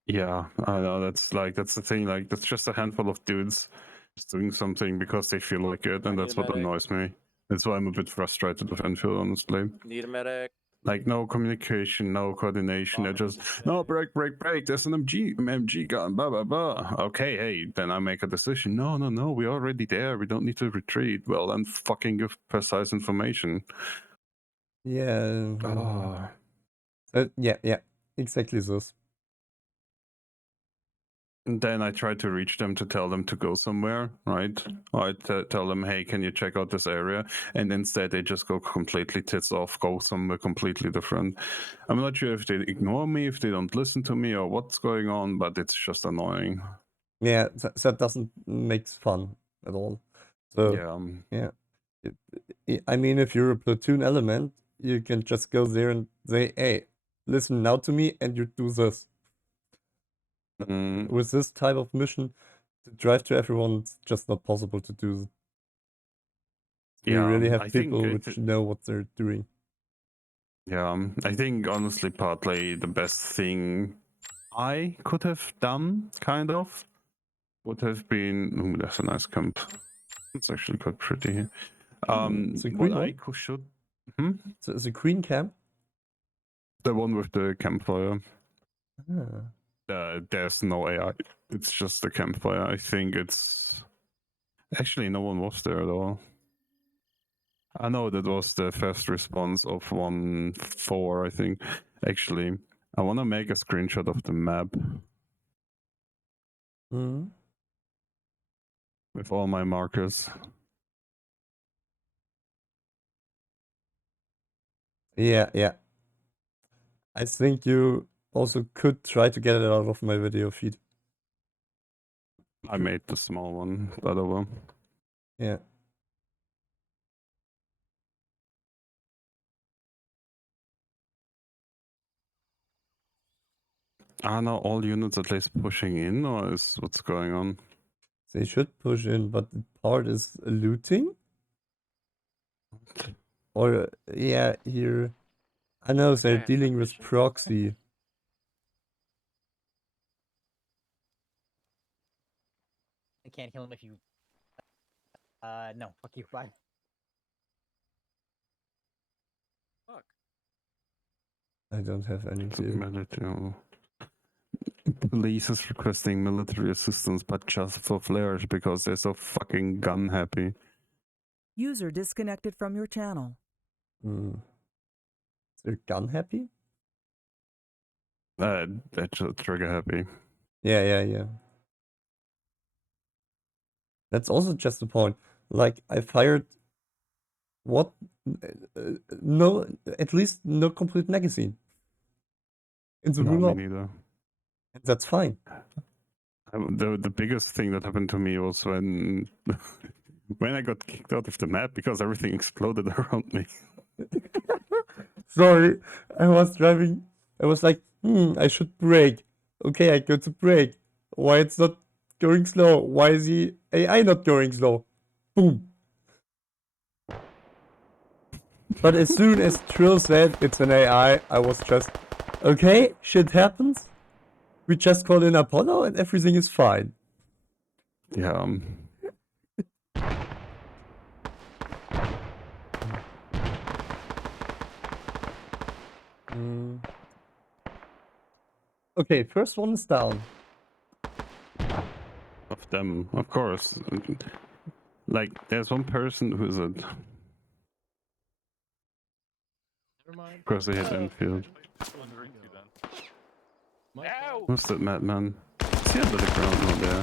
Yeah, I know, that's the thing, like, that's just a handful of dudes just doing something because they feel like it, and that's what annoys me. That's why I'm a bit frustrated with Enfield, honestly. Need a medic. Like, no communication, no coordination, they're just, no, break, there's an MG gun, blah, blah, blah. Okay, hey, then I make a decision. No, we're already there, we don't need to retreat. Well, then fucking give precise information. Yeah. Yeah, exactly this. And then I try to reach them to tell them to go somewhere, right? Or I tell them, hey, can you check out this area? And instead they just go completely tits off, go somewhere completely different. I'm not sure if they ignore me, if they don't listen to me, or what's going on, but it's just annoying. Yeah, that doesn't make fun at all. So, yeah. I mean, if you're a platoon element, you can just go there and say, hey, listen now to me, and you do this. With this type of mission, to drive to everyone, it's just not possible to do. You really have people which know what they're doing. Yeah, I think honestly, partly the best thing I could have done, kind of, would have been. Ooh, that's a nice camp. It's actually quite pretty here. The green one? should. The green camp? The one with the campfire. Ah. There's no AI. It's just a campfire. I think it's... Actually, no one was there at all. I know that was the first response of 1-4, I think. Actually, I want to make a screenshot of the map. With all my markers. Yeah. I think you also could try to get it out of my video feed. I made the small one, by the way. Yeah. Are now all units at least pushing in, or is what's going on? They should push in, but the part is looting? Or, yeah, here... I know they're dealing with proxy. I can't kill him if you... no, fuck you, bye. Fuck. I don't have any clue. Police is requesting military assistance, but just for flares because they're so fucking gun happy. User disconnected from your channel. their gun happy? That's trigger happy. Yeah. That's also just the point. Like, I fired what? No, at least no complete magazine. In the No, rule me neither. And that's fine. The biggest thing that happened to me was when when I got kicked out of the map because everything exploded around me. Sorry, I was driving. I was like, I should brake. Okay, I go to brake. Why it's not going slow? Why is the AI not going slow? Boom. But as soon as Trill said it's an AI, I was just, okay, shit happens. We just call in Apollo and everything is fine. Yeah. Okay, first one is down. Of them, of course. Like, there's one person who's a... Of course, they hit infield. Who's that madman? Is he under the ground? Not there.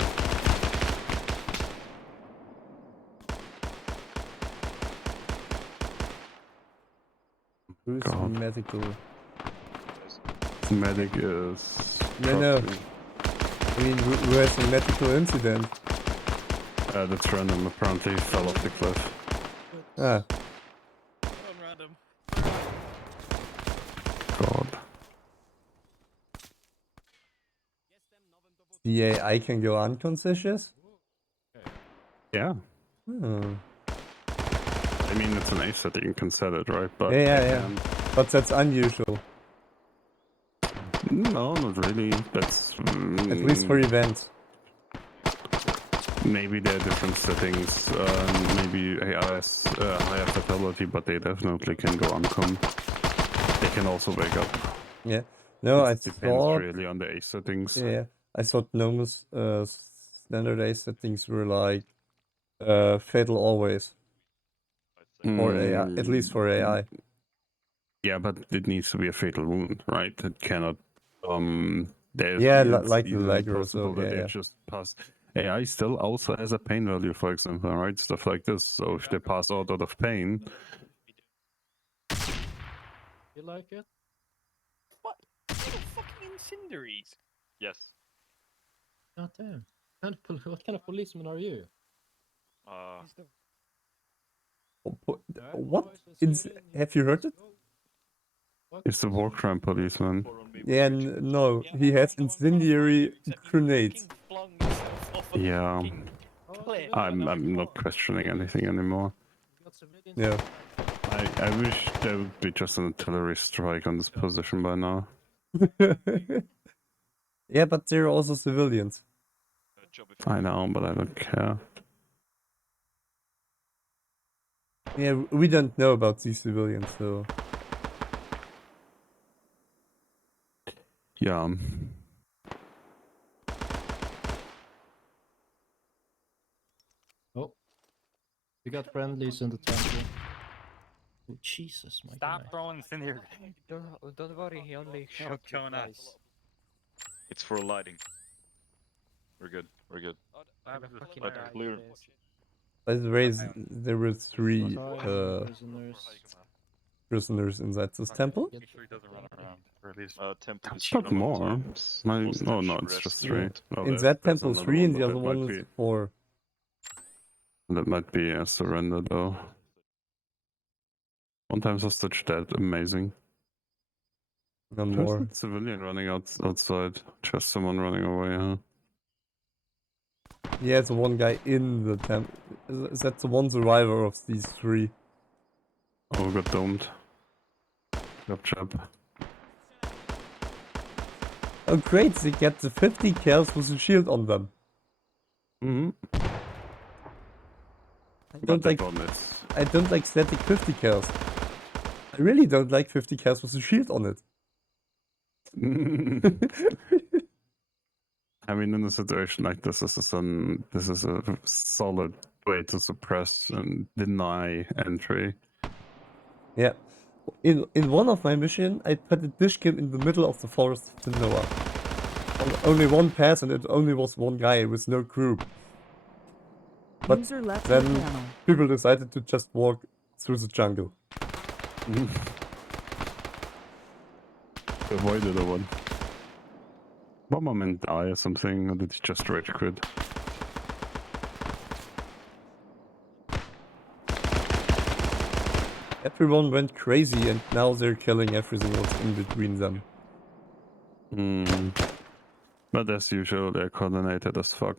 Who's God. medical? Medic is... No. I mean, who has a medical incident? That's random. Apparently he fell off the cliff. Ah. Random. God. The AI can go unconscious? Yeah. Hmm. I mean, it's an ace that you can set it, right? But Yeah. But that's unusual. No, not really. That's... At least for events. Maybe there are different settings. Maybe AI has higher fatality, but they definitely can go uncom. They can also wake up. Yeah. No, It depends really on the ace settings. Yeah. I thought Noma's standard ace settings were like fatal always. For AI, at least for AI. Yeah, but it needs to be a fatal wound, right? It cannot. There's Like the easily leg or possible so. that they Yeah. just pass. AI still also has a pain value, for example, right? Stuff like this. So if they pass out of pain, You like it? What? Fucking incendiaries. Yes. God damn. What kind of policeman are you? What? Have you heard it? it's the war crime policeman. Yeah, no. He has incendiary grenades. Yeah. I'm not questioning anything anymore. Yeah. I wish there would be just an artillery strike on this position by now. Yeah, but they're also civilians. I know, but I don't care. Yeah, we don't know about these civilians, so... Yeah. Oh. We got friendlies in the temple. Oh, Jesus, my Stop guy. throwing incendiary. Don't worry, he only shot you twice. It's for lighting. We're good. We're good. I'm a fucking Light die clear. for this. By the way, there were 3 prisoners. prisoners inside this temple. Make sure he doesn't run around. Or at least temple It's not more. Oh no, it's just 3. Oh, In there's that temple, another 3, and but the other that one might is be- 4. That might be a surrender though. One time hostage dead, amazing. No There's more. a civilian running outside. Just someone running away, huh? Yeah, it's the one guy in the temple. That's the one survivor of these 3. Oh, got domed. Chop. Oh great, they get the 50 kills with a shield on them. Mm-hmm. I don't like static 50 kills. I really don't like 50 kills with a shield on it. I mean, in a situation like this, this is a solid way to suppress and deny entry. Yeah. In one of my missions, I put a dish cam in the middle of the forest to Noah. Only one pass and it only was one guy with no crew. But User left your then channel. people decided to just walk through the jungle. Avoid the other one. One moment die or something, or did he just rage quit? Everyone went crazy and now they're killing everything that's in between them. But as usual, they're coordinated as fuck.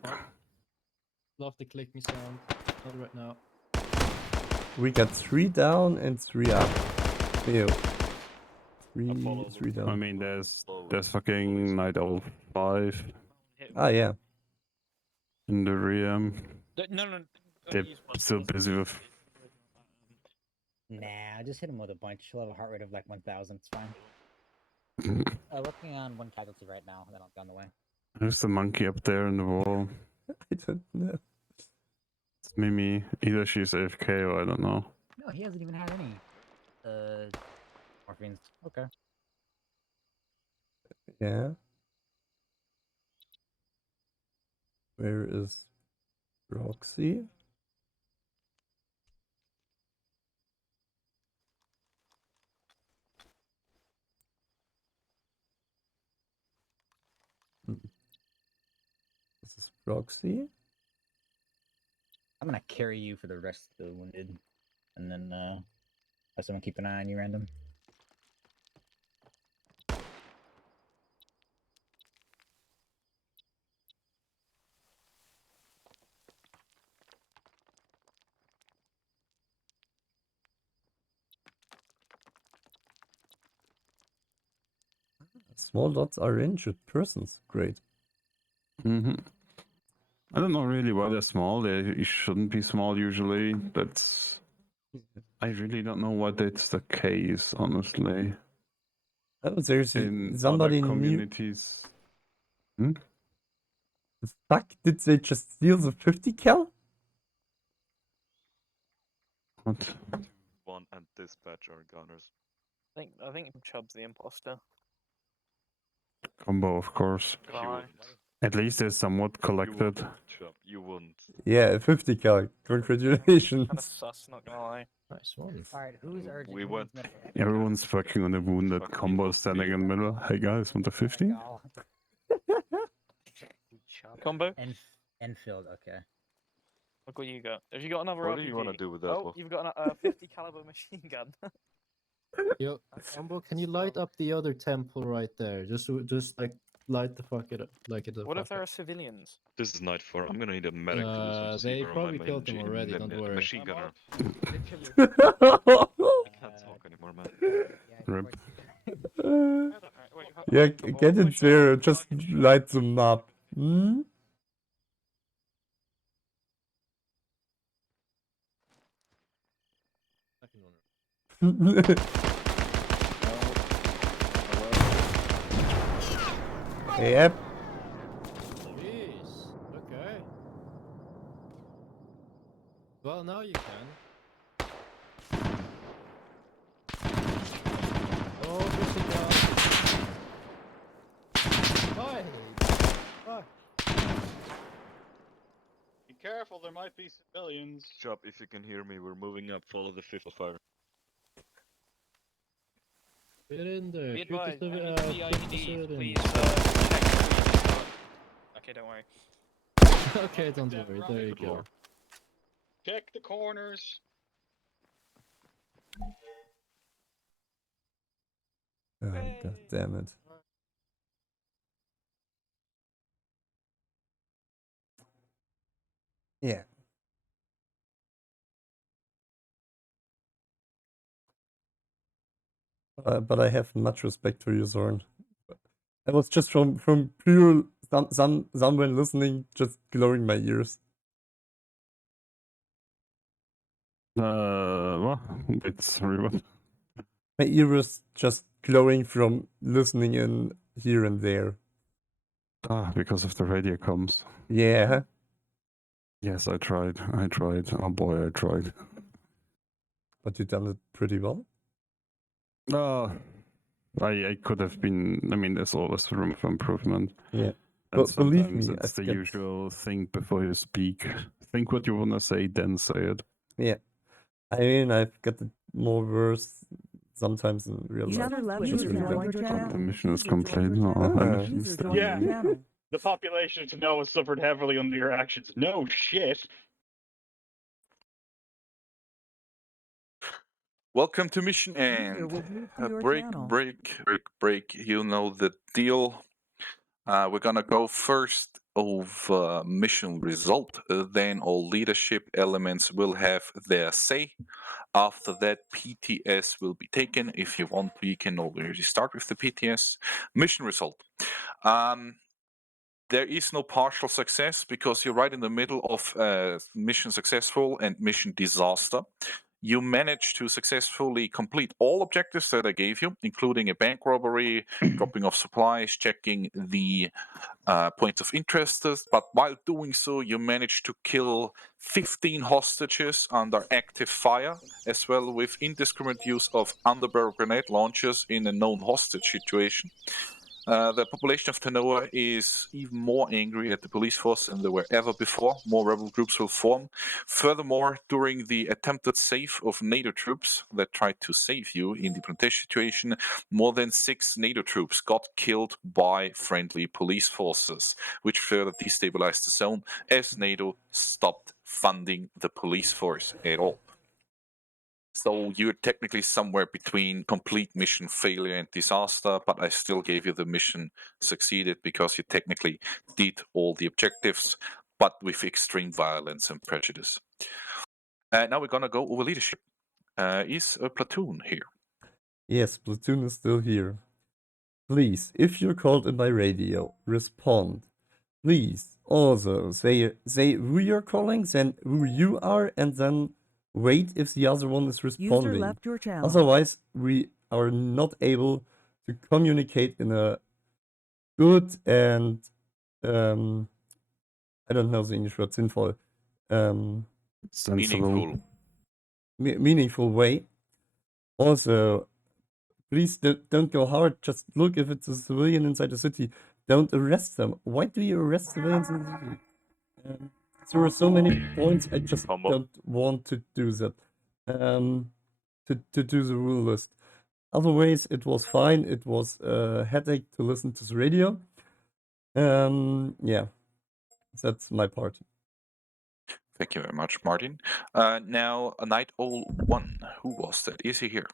Love the click me sound. Not right now. We got 3 down and 3 up. Ew. 3 down. I mean, there's fucking Night Owl 5 Ah, yeah. in the rear. No. They're still busy with. Nah, just hit him with a bunch. She'll have a heart rate of like 1,000. It's fine. Working on 1 casualty right now, and then I'll be on the way. There's the monkey up there in the wall. I don't know. It's Mimi. Either she's AFK or I don't know. No, he hasn't even had any. Morphines. Okay. Yeah. Where is Roxy? This is Roxy. I'm gonna carry you for the rest of the wounded, and then have someone keep an eye on you, random. Small dots are injured persons. Great. I don't know really why they're small. They shouldn't be small usually. I really don't know why that's the case, honestly. Oh, there's in somebody other new. communities. The fuck? Did they just steal the 50 cal? What? One and dispatch are gunners. I think Chubb's the imposter. Combo, of course. At least they're somewhat collected. You wouldn't. Yeah, 50 cal. Congratulations. Kind of sus, not gonna lie. Nice one. Alright, who's urgent? We went. Everyone's working on a wounded. Combo standing in the middle. Hey guys, want a 50? Combo? Enfield, okay. Look what you got. Have you got another What RPG? do you want to do with that? Oh, you've got a 50 caliber machine gun. Yo, Combo, can you light up the other temple right there? Just like light the fuck it up, like it. What if there are civilians? This is night 4. I'm gonna need a medic to do some They CPR on probably my killed them already. Don't worry. Machine gunner. Yeah, I can't talk anymore, man. Rip. get it there. Just light them up. Hmm? Yep. Jeez. Okay. Well, now you can. Oh, this is Why? Fuck. Be careful, there might be civilians. Chop, if you can hear me, we're moving up. Follow the 5th fire. Get in there. Be Shoot the advised, civi- I need shoot the PID. civilians. Please check before you start. Okay, don't worry. Okay, don't worry. There you go. Check the corners. Oh, God damn it. Yeah. But I have much respect for you, Zorn. I was just from pure someone listening, just glowing my ears. What? It's what? My ear was just glowing from listening in here and there. Ah, because of the radio comms. Yeah. Yes, I tried. Oh boy, I tried. But you done it pretty well. I could have been. I mean, there's always room for improvement. Yeah. And But believe sometimes me, it's the I've got- usual think before you speak. Think what you want to say, then say it. Yeah. I mean, I've got it more worse sometimes in real life. Just really the mission is complete. No, Yeah. The population to know has suffered heavily under your actions. No shit. Welcome to mission end. Break. You know the deal. We're gonna go first over mission result. Then all leadership elements will have their say. After that, PTS will be taken. If you want, you can already start with the PTS. Mission result. There is no partial success because you're right in the middle of mission successful and mission disaster. You managed to successfully complete all objectives that I gave you, including a bank robbery, dropping off supplies, checking the points of interest. But while doing so, you managed to kill 15 hostages under active fire, as well with indiscriminate use of underbarrel grenade launchers in a known hostage situation. The population of Tanoa is even more angry at the police force than they were ever before. More rebel groups will form. Furthermore, during the attempted save of NATO troops that tried to save you in the plantation situation, more than 6 NATO troops got killed by friendly police forces, which further destabilized the zone as NATO stopped funding the police force at all. So you're technically somewhere between complete mission failure and disaster, but I still gave you the mission succeeded because you technically did all the objectives, but with extreme violence and prejudice. Now we're gonna go over leadership. Is a platoon here? Yes, platoon is still here. Please, if you're called in by radio, respond. Please, also say who you're calling, then who you are, and then wait if the other one is responding. User left your channel. Otherwise, we are not able to communicate in a good and I don't know the English word, sinnvoll. Meaningful. Meaningful way. Also, please don't go hard. Just look if it's a civilian inside the city. Don't arrest them. Why do you arrest civilians in the city? There are so many points. I just don't want to do that. To do the rule list. Otherwise, it was fine. It was a headache to listen to the radio. Yeah, that's my part. Thank you very much, Martin. Now, Night Owl 1. Who was that? Is he here?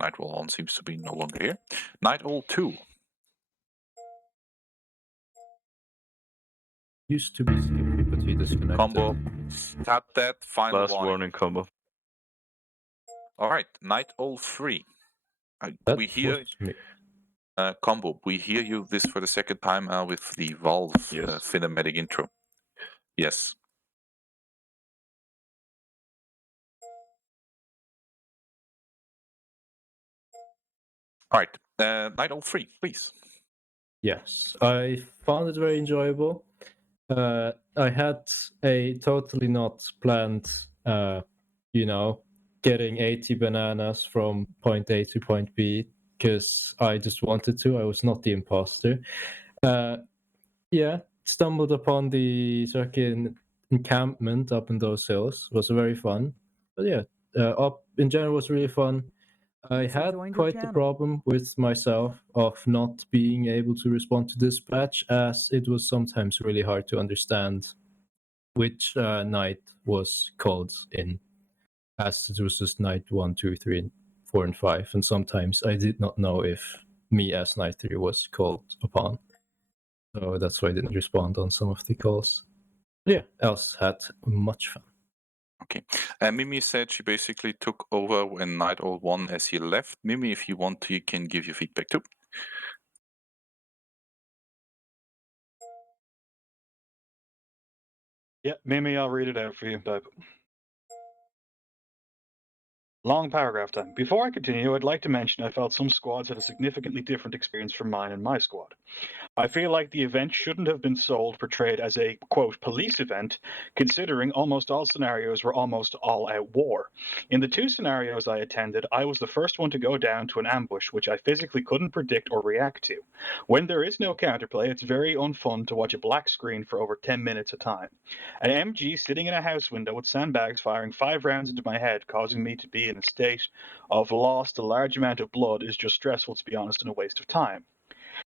Night Owl 1 seems to be no longer here. Night Owl 2. Used to be skippy, but he disconnected. Combo. Tap that. Final Last warning combo. All right. Night Owl 3. We hear combo. We hear you this for the second time with the Valve cinematic intro. Yes. All right. Night Owl 3, please. Yes, I found it very enjoyable. I had a totally not planned, getting 80 bananas from point A to point B because I just wanted to. I was not the imposter. Stumbled upon the second encampment up in those hills. It was very fun. But up in general was really fun. I had quite the problem with myself of not being able to respond to dispatch, as it was sometimes really hard to understand which night was called in, as it was just night 1, 2, 3, 4, and 5, and sometimes I did not know if me as night 3 was called upon. So that's why I didn't respond on some of the calls. Yeah, else had much fun. Okay. Mimi said she basically took over when Night Owl 1 as he left. Mimi, if you want to, you can give your feedback too. Yeah, Mimi, I'll read it out for you. Type. Long paragraph time. Before I continue, I'd like to mention I felt some squads had a significantly different experience from mine and my squad. I feel like the event shouldn't have been portrayed as a, quote, police event, considering almost all scenarios were almost all-out war. In the 2 scenarios I attended, I was the first one to go down to an ambush, which I physically couldn't predict or react to. When there is no counterplay, it's very unfun to watch a black screen for over 10 minutes at a time. An MG sitting in a house window with sandbags firing 5 rounds into my head, causing me to be in a state of lost a large amount of blood is just stressful, to be honest, and a waste of time.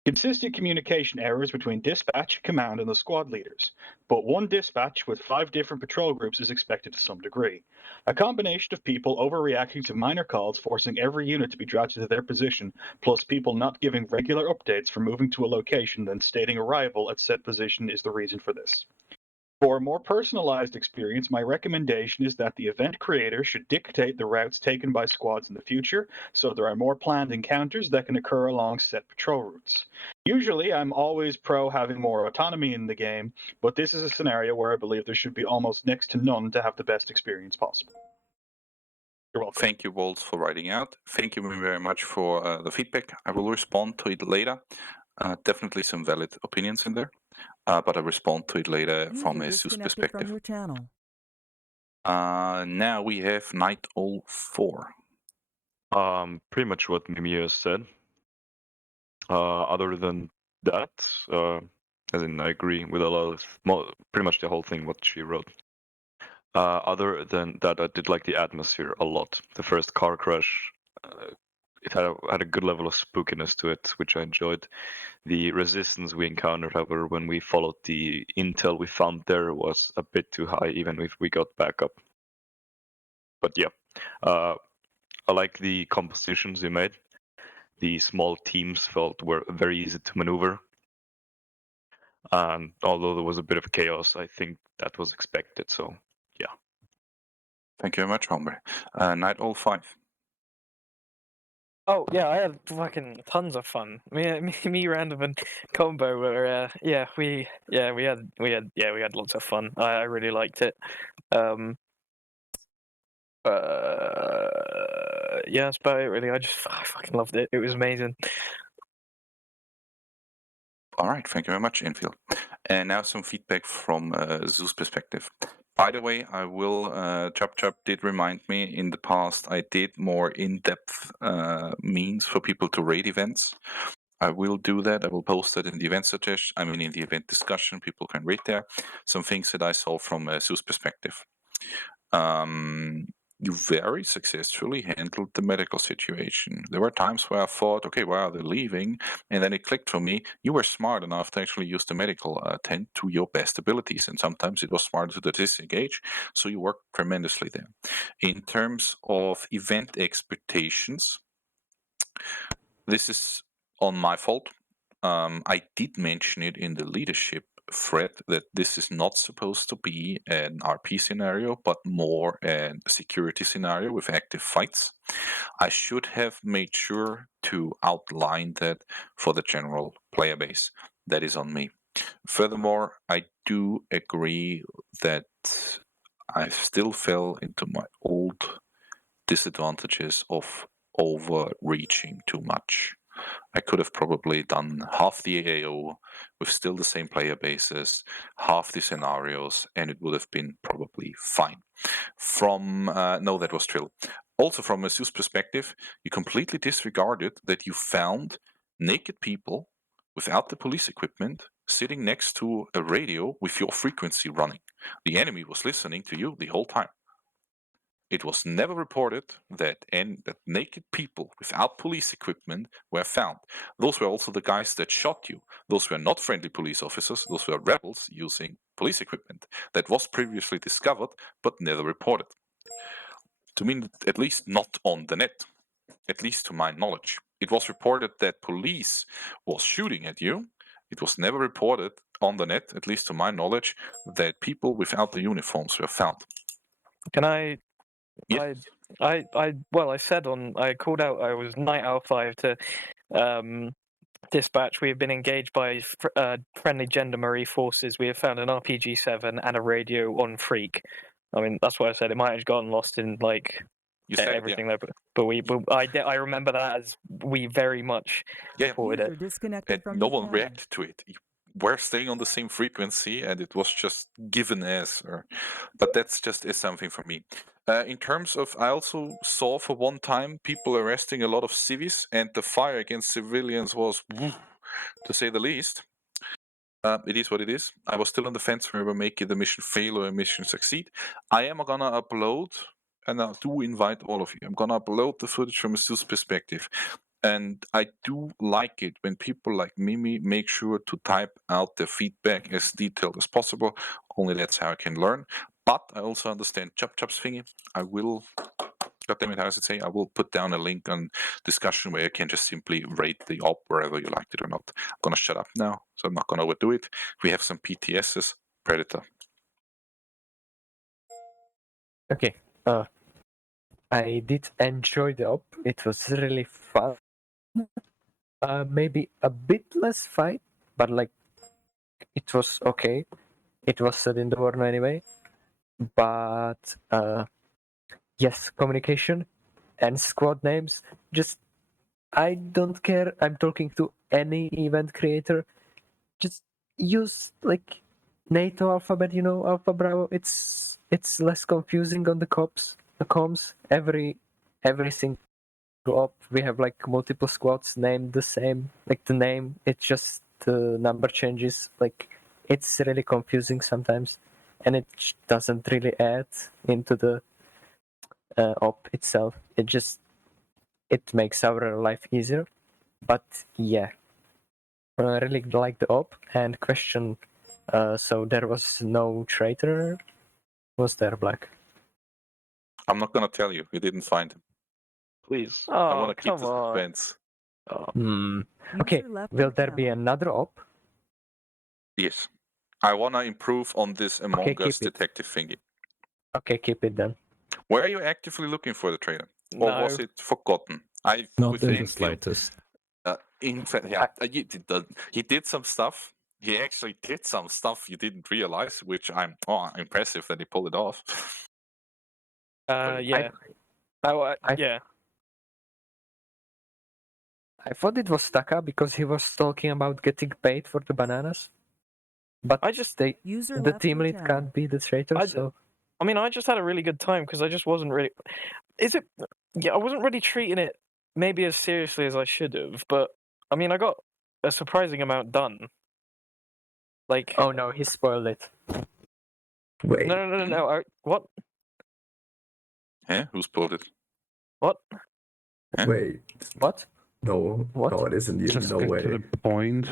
Consistent communication errors between dispatch, command, and the squad leaders, but one dispatch with 5 different patrol groups is expected to some degree. A combination of people overreacting to minor calls, forcing every unit to be dragged to their position, plus people not giving regular updates for moving to a location then stating arrival at said position is the reason for this. For a more personalized experience, my recommendation is that the event creator should dictate the routes taken by squads in the future, so there are more planned encounters that can occur along set patrol routes. Usually, I'm always pro having more autonomy in the game, but this is a scenario where I believe there should be almost next to none to have the best experience possible. You're welcome. Thank you, Waltz, for writing out. Thank you very much for the feedback. I will respond to it later. Definitely some valid opinions in there, but I'll respond to it later from a Zeus perspective. From your channel. Now we have Night Owl 4. Pretty much what Mimir said. Other than that, as in I agree with a lot of pretty much the whole thing what she wrote. Other than that, I did like the atmosphere a lot. The first car crash, it had a good level of spookiness to it, which I enjoyed. The resistance we encountered, however, when we followed the intel we found there was a bit too high, even if we got backup. But yeah, I like the compositions you made. The small teams were very easy to maneuver. And although there was a bit of chaos, I think that was expected. So yeah. Thank you very much, Hombre. Night Owl 5. Oh yeah, I had fucking tons of fun. Me, Random, and Combo were we had lots of fun. I really liked it. Yeah, that's about it really. I fucking loved it. It was amazing. All right, thank you very much, Enfield. And now some feedback from Zeus' perspective. By the way, I will, Chop did remind me in the past, I did more in-depth means for people to rate events. I will do that. I will post that in the event in the event discussion. People can rate there. Some things that I saw from Zeus' perspective. You very successfully handled the medical situation. There were times where I thought, okay, wow, they're leaving. And then it clicked for me. You were smart enough to actually use the medical tent to your best abilities. And sometimes it was smarter to disengage. So you worked tremendously there. In terms of event expectations, this is on my fault. I did mention it in the leadership thread that this is not supposed to be an RP scenario, but more a security scenario with active fights. I should have made sure to outline that for the general player base. That is on me. Furthermore, I do agree that I still fell into my old disadvantages of overreaching too much. I could have probably done half the AAO with still the same player bases, half the scenarios, and it would have been probably fine. No, that was Trill. Also, from a Zeus perspective, you completely disregarded that you found naked people without the police equipment sitting next to a radio with your frequency running. The enemy was listening to you the whole time. It was never reported that naked people without police equipment were found. Those were also the guys that shot you. Those were not friendly police officers. Those were rebels using police equipment that was previously discovered but never reported. To me, at least not on the net, at least to my knowledge. It was reported that police was shooting at you. It was never reported on the net, at least to my knowledge, that people without the uniforms were found. Can I? Yes. I called out. I was Night Owl 5 to dispatch. We have been engaged by friendly gendarmerie forces. We have found an RPG-7 and a radio on Freak. I mean, that's what I said. It might have gotten lost in You said everything there, but I remember that as we very much supported User it. disconnected And from no your one channel. reacted to it. We're staying on the same frequency, and it was just given as. But that's just is something for me. In terms of, I also saw for one time people arresting a lot of civvies, and the fire against civilians was, to say the least. It is what it is. I was still on the fence whether make the mission fail or a mission succeed. I am gonna upload, and I do invite all of you. I'm gonna upload the footage from a Zeus perspective. And I do like it when people like Mimi make sure to type out their feedback as detailed as possible. Only that's how I can learn. But I also understand Chop's thingy. I will, goddammit, how does it say? I will put down a link on discussion where you can just simply rate the op whether you liked it or not. I'm gonna shut up now, so I'm not gonna overdo it. We have some PTSs. Predator. Okay. I did enjoy the op. It was really fun. Maybe a bit less fight, but like it was okay. It was set in the warno anyway. But yes, communication and squad names. Just I don't care. I'm talking to any event creator. Just use like NATO alphabet. Alpha Bravo. It's less confusing on the comms. Every single op we have like multiple squads named the same. Like the name, it's just the number changes. Like it's really confusing sometimes, and it doesn't really add into the op itself. It makes our life easier. But yeah, I really like the op. And question, so there was no traitor? Was there, Black? I'm not gonna tell you. You didn't find him. Please. I want to keep the suspense. Okay, will there be another op? Yes. I want to improve on this Among Okay, Us keep it. detective thingy. Okay, keep it then. Were you actively looking for the traitor? Or No. was it forgotten? Not in the slightest. In fact, yeah, he did some stuff. He actually did some stuff you didn't realize, which I'm impressive that he pulled it off. Yeah. Yeah. I thought it was Taka because he was talking about getting paid for the bananas. But the team lead can't be the traitor, so... I mean, I just had a really good time because I just wasn't really... I wasn't really treating it maybe as seriously as I should have, but I mean, I got a surprising amount done. Like... Oh no, he spoiled it. Wait. No. What? Yeah, who spoiled it? What? Huh? Wait. What? No. What? No, it isn't you. Just No get way. to the point.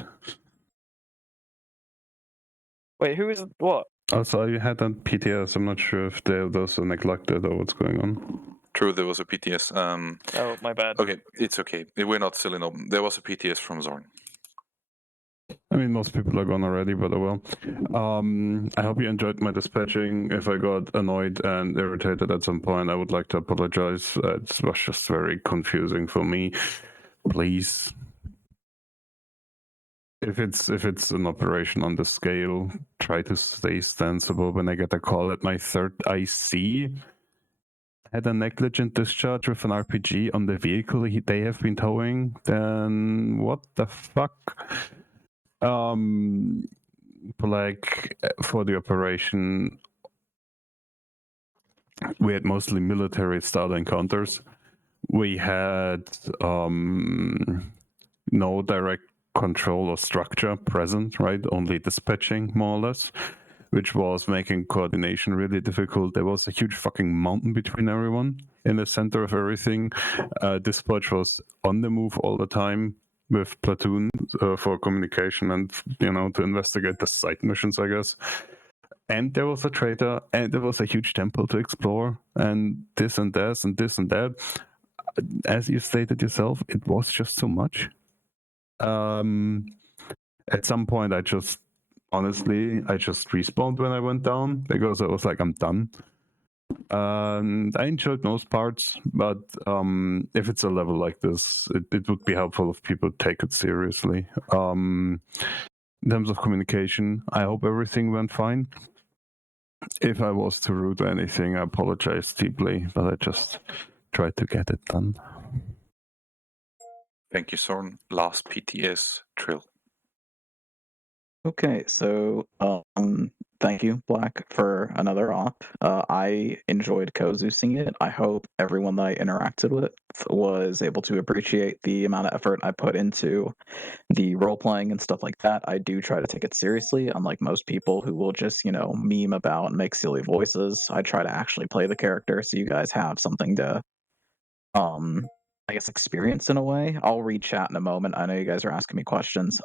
Wait, who is what? Also, you had that PTS. I'm not sure if those are neglected or what's going on. True, there was a PTS. Oh, my bad. Okay, it's okay. We're not still in open. There was a PTS from Zorn. I mean, most people are gone already, but oh well. I hope you enjoyed my dispatching. If I got annoyed and irritated at some point, I would like to apologize. It was just very confusing for me. Please. If it's an operation on the scale, try to stay sensible. When I get a call at my third IC, had a negligent discharge with an RPG on the vehicle they have been towing, then what the fuck? Like for the operation, we had mostly military style encounters. We had no direct control or structure present, right? Only dispatching, more or less, which was making coordination really difficult. There was a huge fucking mountain between everyone in the center of everything. Dispatch was on the move all the time with platoon for communication and, to investigate the site missions, I guess. And there was a traitor, and there was a huge temple to explore, and this and that and this and that. As you stated yourself, it was just so much. At some point, I just respawned when I went down because I was like, I'm done. And I enjoyed most parts, but if it's a level like this, it would be helpful if people take it seriously. In terms of communication, I hope everything went fine. If I was too rude or anything, I apologize deeply, but I just try to get it done. Thank you, Sorn. Last PTS, Trill. Okay, so thank you, Black, for another op. I enjoyed co-Zeusing it. I hope everyone that I interacted with was able to appreciate the amount of effort I put into the role-playing and stuff like that. I do try to take it seriously, unlike most people who will just, meme about and make silly voices. I try to actually play the character, so you guys have something to, I guess, experience in a way. I'll read chat in a moment. I know you guys are asking me questions.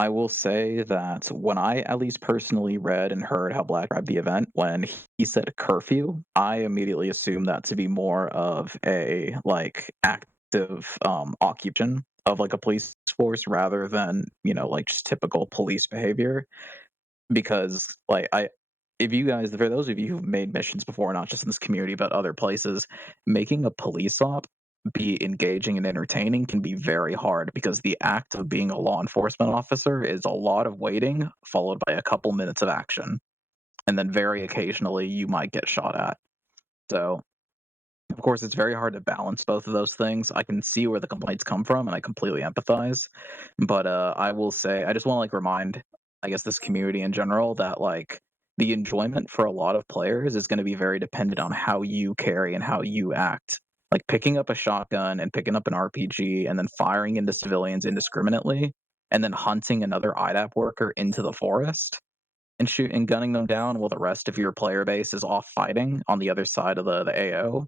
I will say that when I at least personally read and heard how Black grabbed the event, when he said curfew, I immediately assumed that to be more of a active occupation of a police force rather than just typical police behavior. Because if you guys, for those of you who've made missions before, not just in this community but other places, making a police op be engaging and entertaining can be very hard because the act of being a law enforcement officer is a lot of waiting followed by a couple minutes of action, and then very occasionally you might get shot at. So of course it's very hard to balance both of those things. I can see where the complaints come from and I completely empathize, but I will say I just want to remind, I guess, this community in general that the enjoyment for a lot of players is going to be very dependent on how you carry and how you act. Picking up a shotgun and picking up an RPG and then firing into civilians indiscriminately and then hunting another IDAP worker into the forest and gunning them down while the rest of your player base is off fighting on the other side of the AO.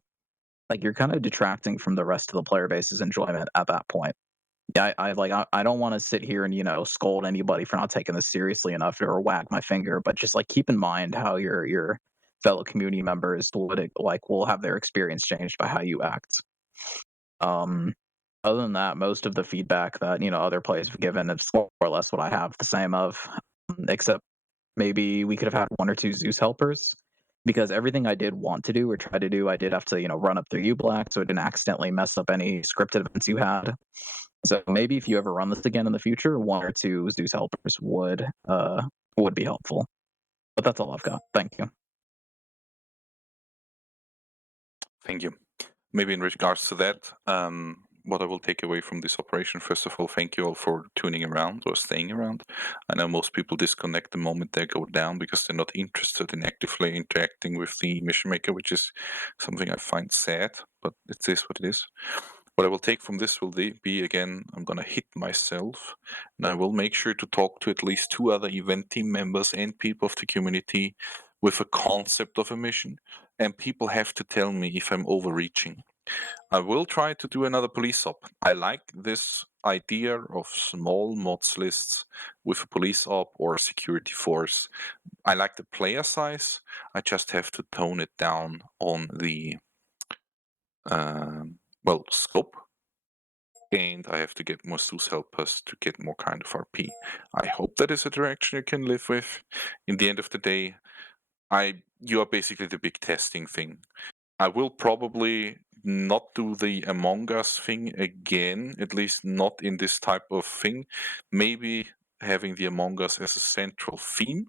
You're kind of detracting from the rest of the player base's enjoyment at that point. Yeah, I don't want to sit here and scold anybody for not taking this seriously enough or wag my finger, but just keep in mind how your fellow community members will have their experience changed by how you act. Other than that, most of the feedback that other players have given is more or less what I have the same of, except maybe we could have had one or two Zeus helpers. Because everything I did want to do or try to do, I did have to, run up through you, Black, so I didn't accidentally mess up any scripted events you had. So maybe if you ever run this again in the future, one or two Zeus helpers would be helpful. But that's all I've got. Thank you. Thank you. Maybe in regards to that, what I will take away from this operation, first of all, thank you all for tuning around or staying around. I know most people disconnect the moment they go down because they're not interested in actively interacting with the mission maker, which is something I find sad, but it is what it is. What I will take from this will be, again, I'm going to hit myself, and I will make sure to talk to at least 2 other event team members and people of the community with a concept of a mission, and people have to tell me if I'm overreaching. I will try to do another police op. I like this idea of small mods lists with a police op or a security force. I like the player size. I just have to tone it down on the scope. And I have to get more Zeus helpers to get more kind of RP. I hope that is a direction you can live with. In the end of the day, you are basically the big testing thing. I will probably not do the Among Us thing again, at least not in this type of thing. Maybe having the Among Us as a central theme.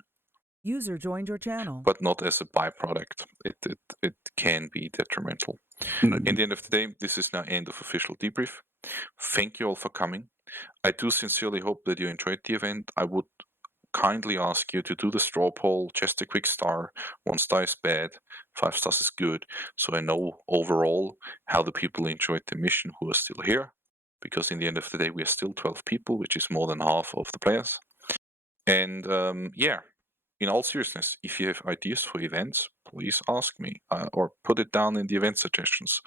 User joined your channel. But not as a byproduct. It can be detrimental. In the end of the day, this is now end of official debrief. Thank you all for coming. I do sincerely hope that you enjoyed the event. I would kindly ask you to do the straw poll, just a quick star. 1 star is bad, 5 stars is good, so I know overall how the people enjoyed the mission who are still here, because in the end of the day we are still 12 people, which is more than half of the players. And in all seriousness, if you have ideas for events, please ask me or put it down in the event suggestions.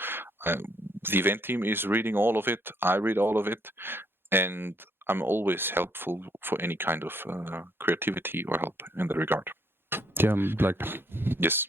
The event team is reading all of it, I read all of it, and I'm always helpful for any kind of creativity or help in that regard. Yeah, Black. Yes.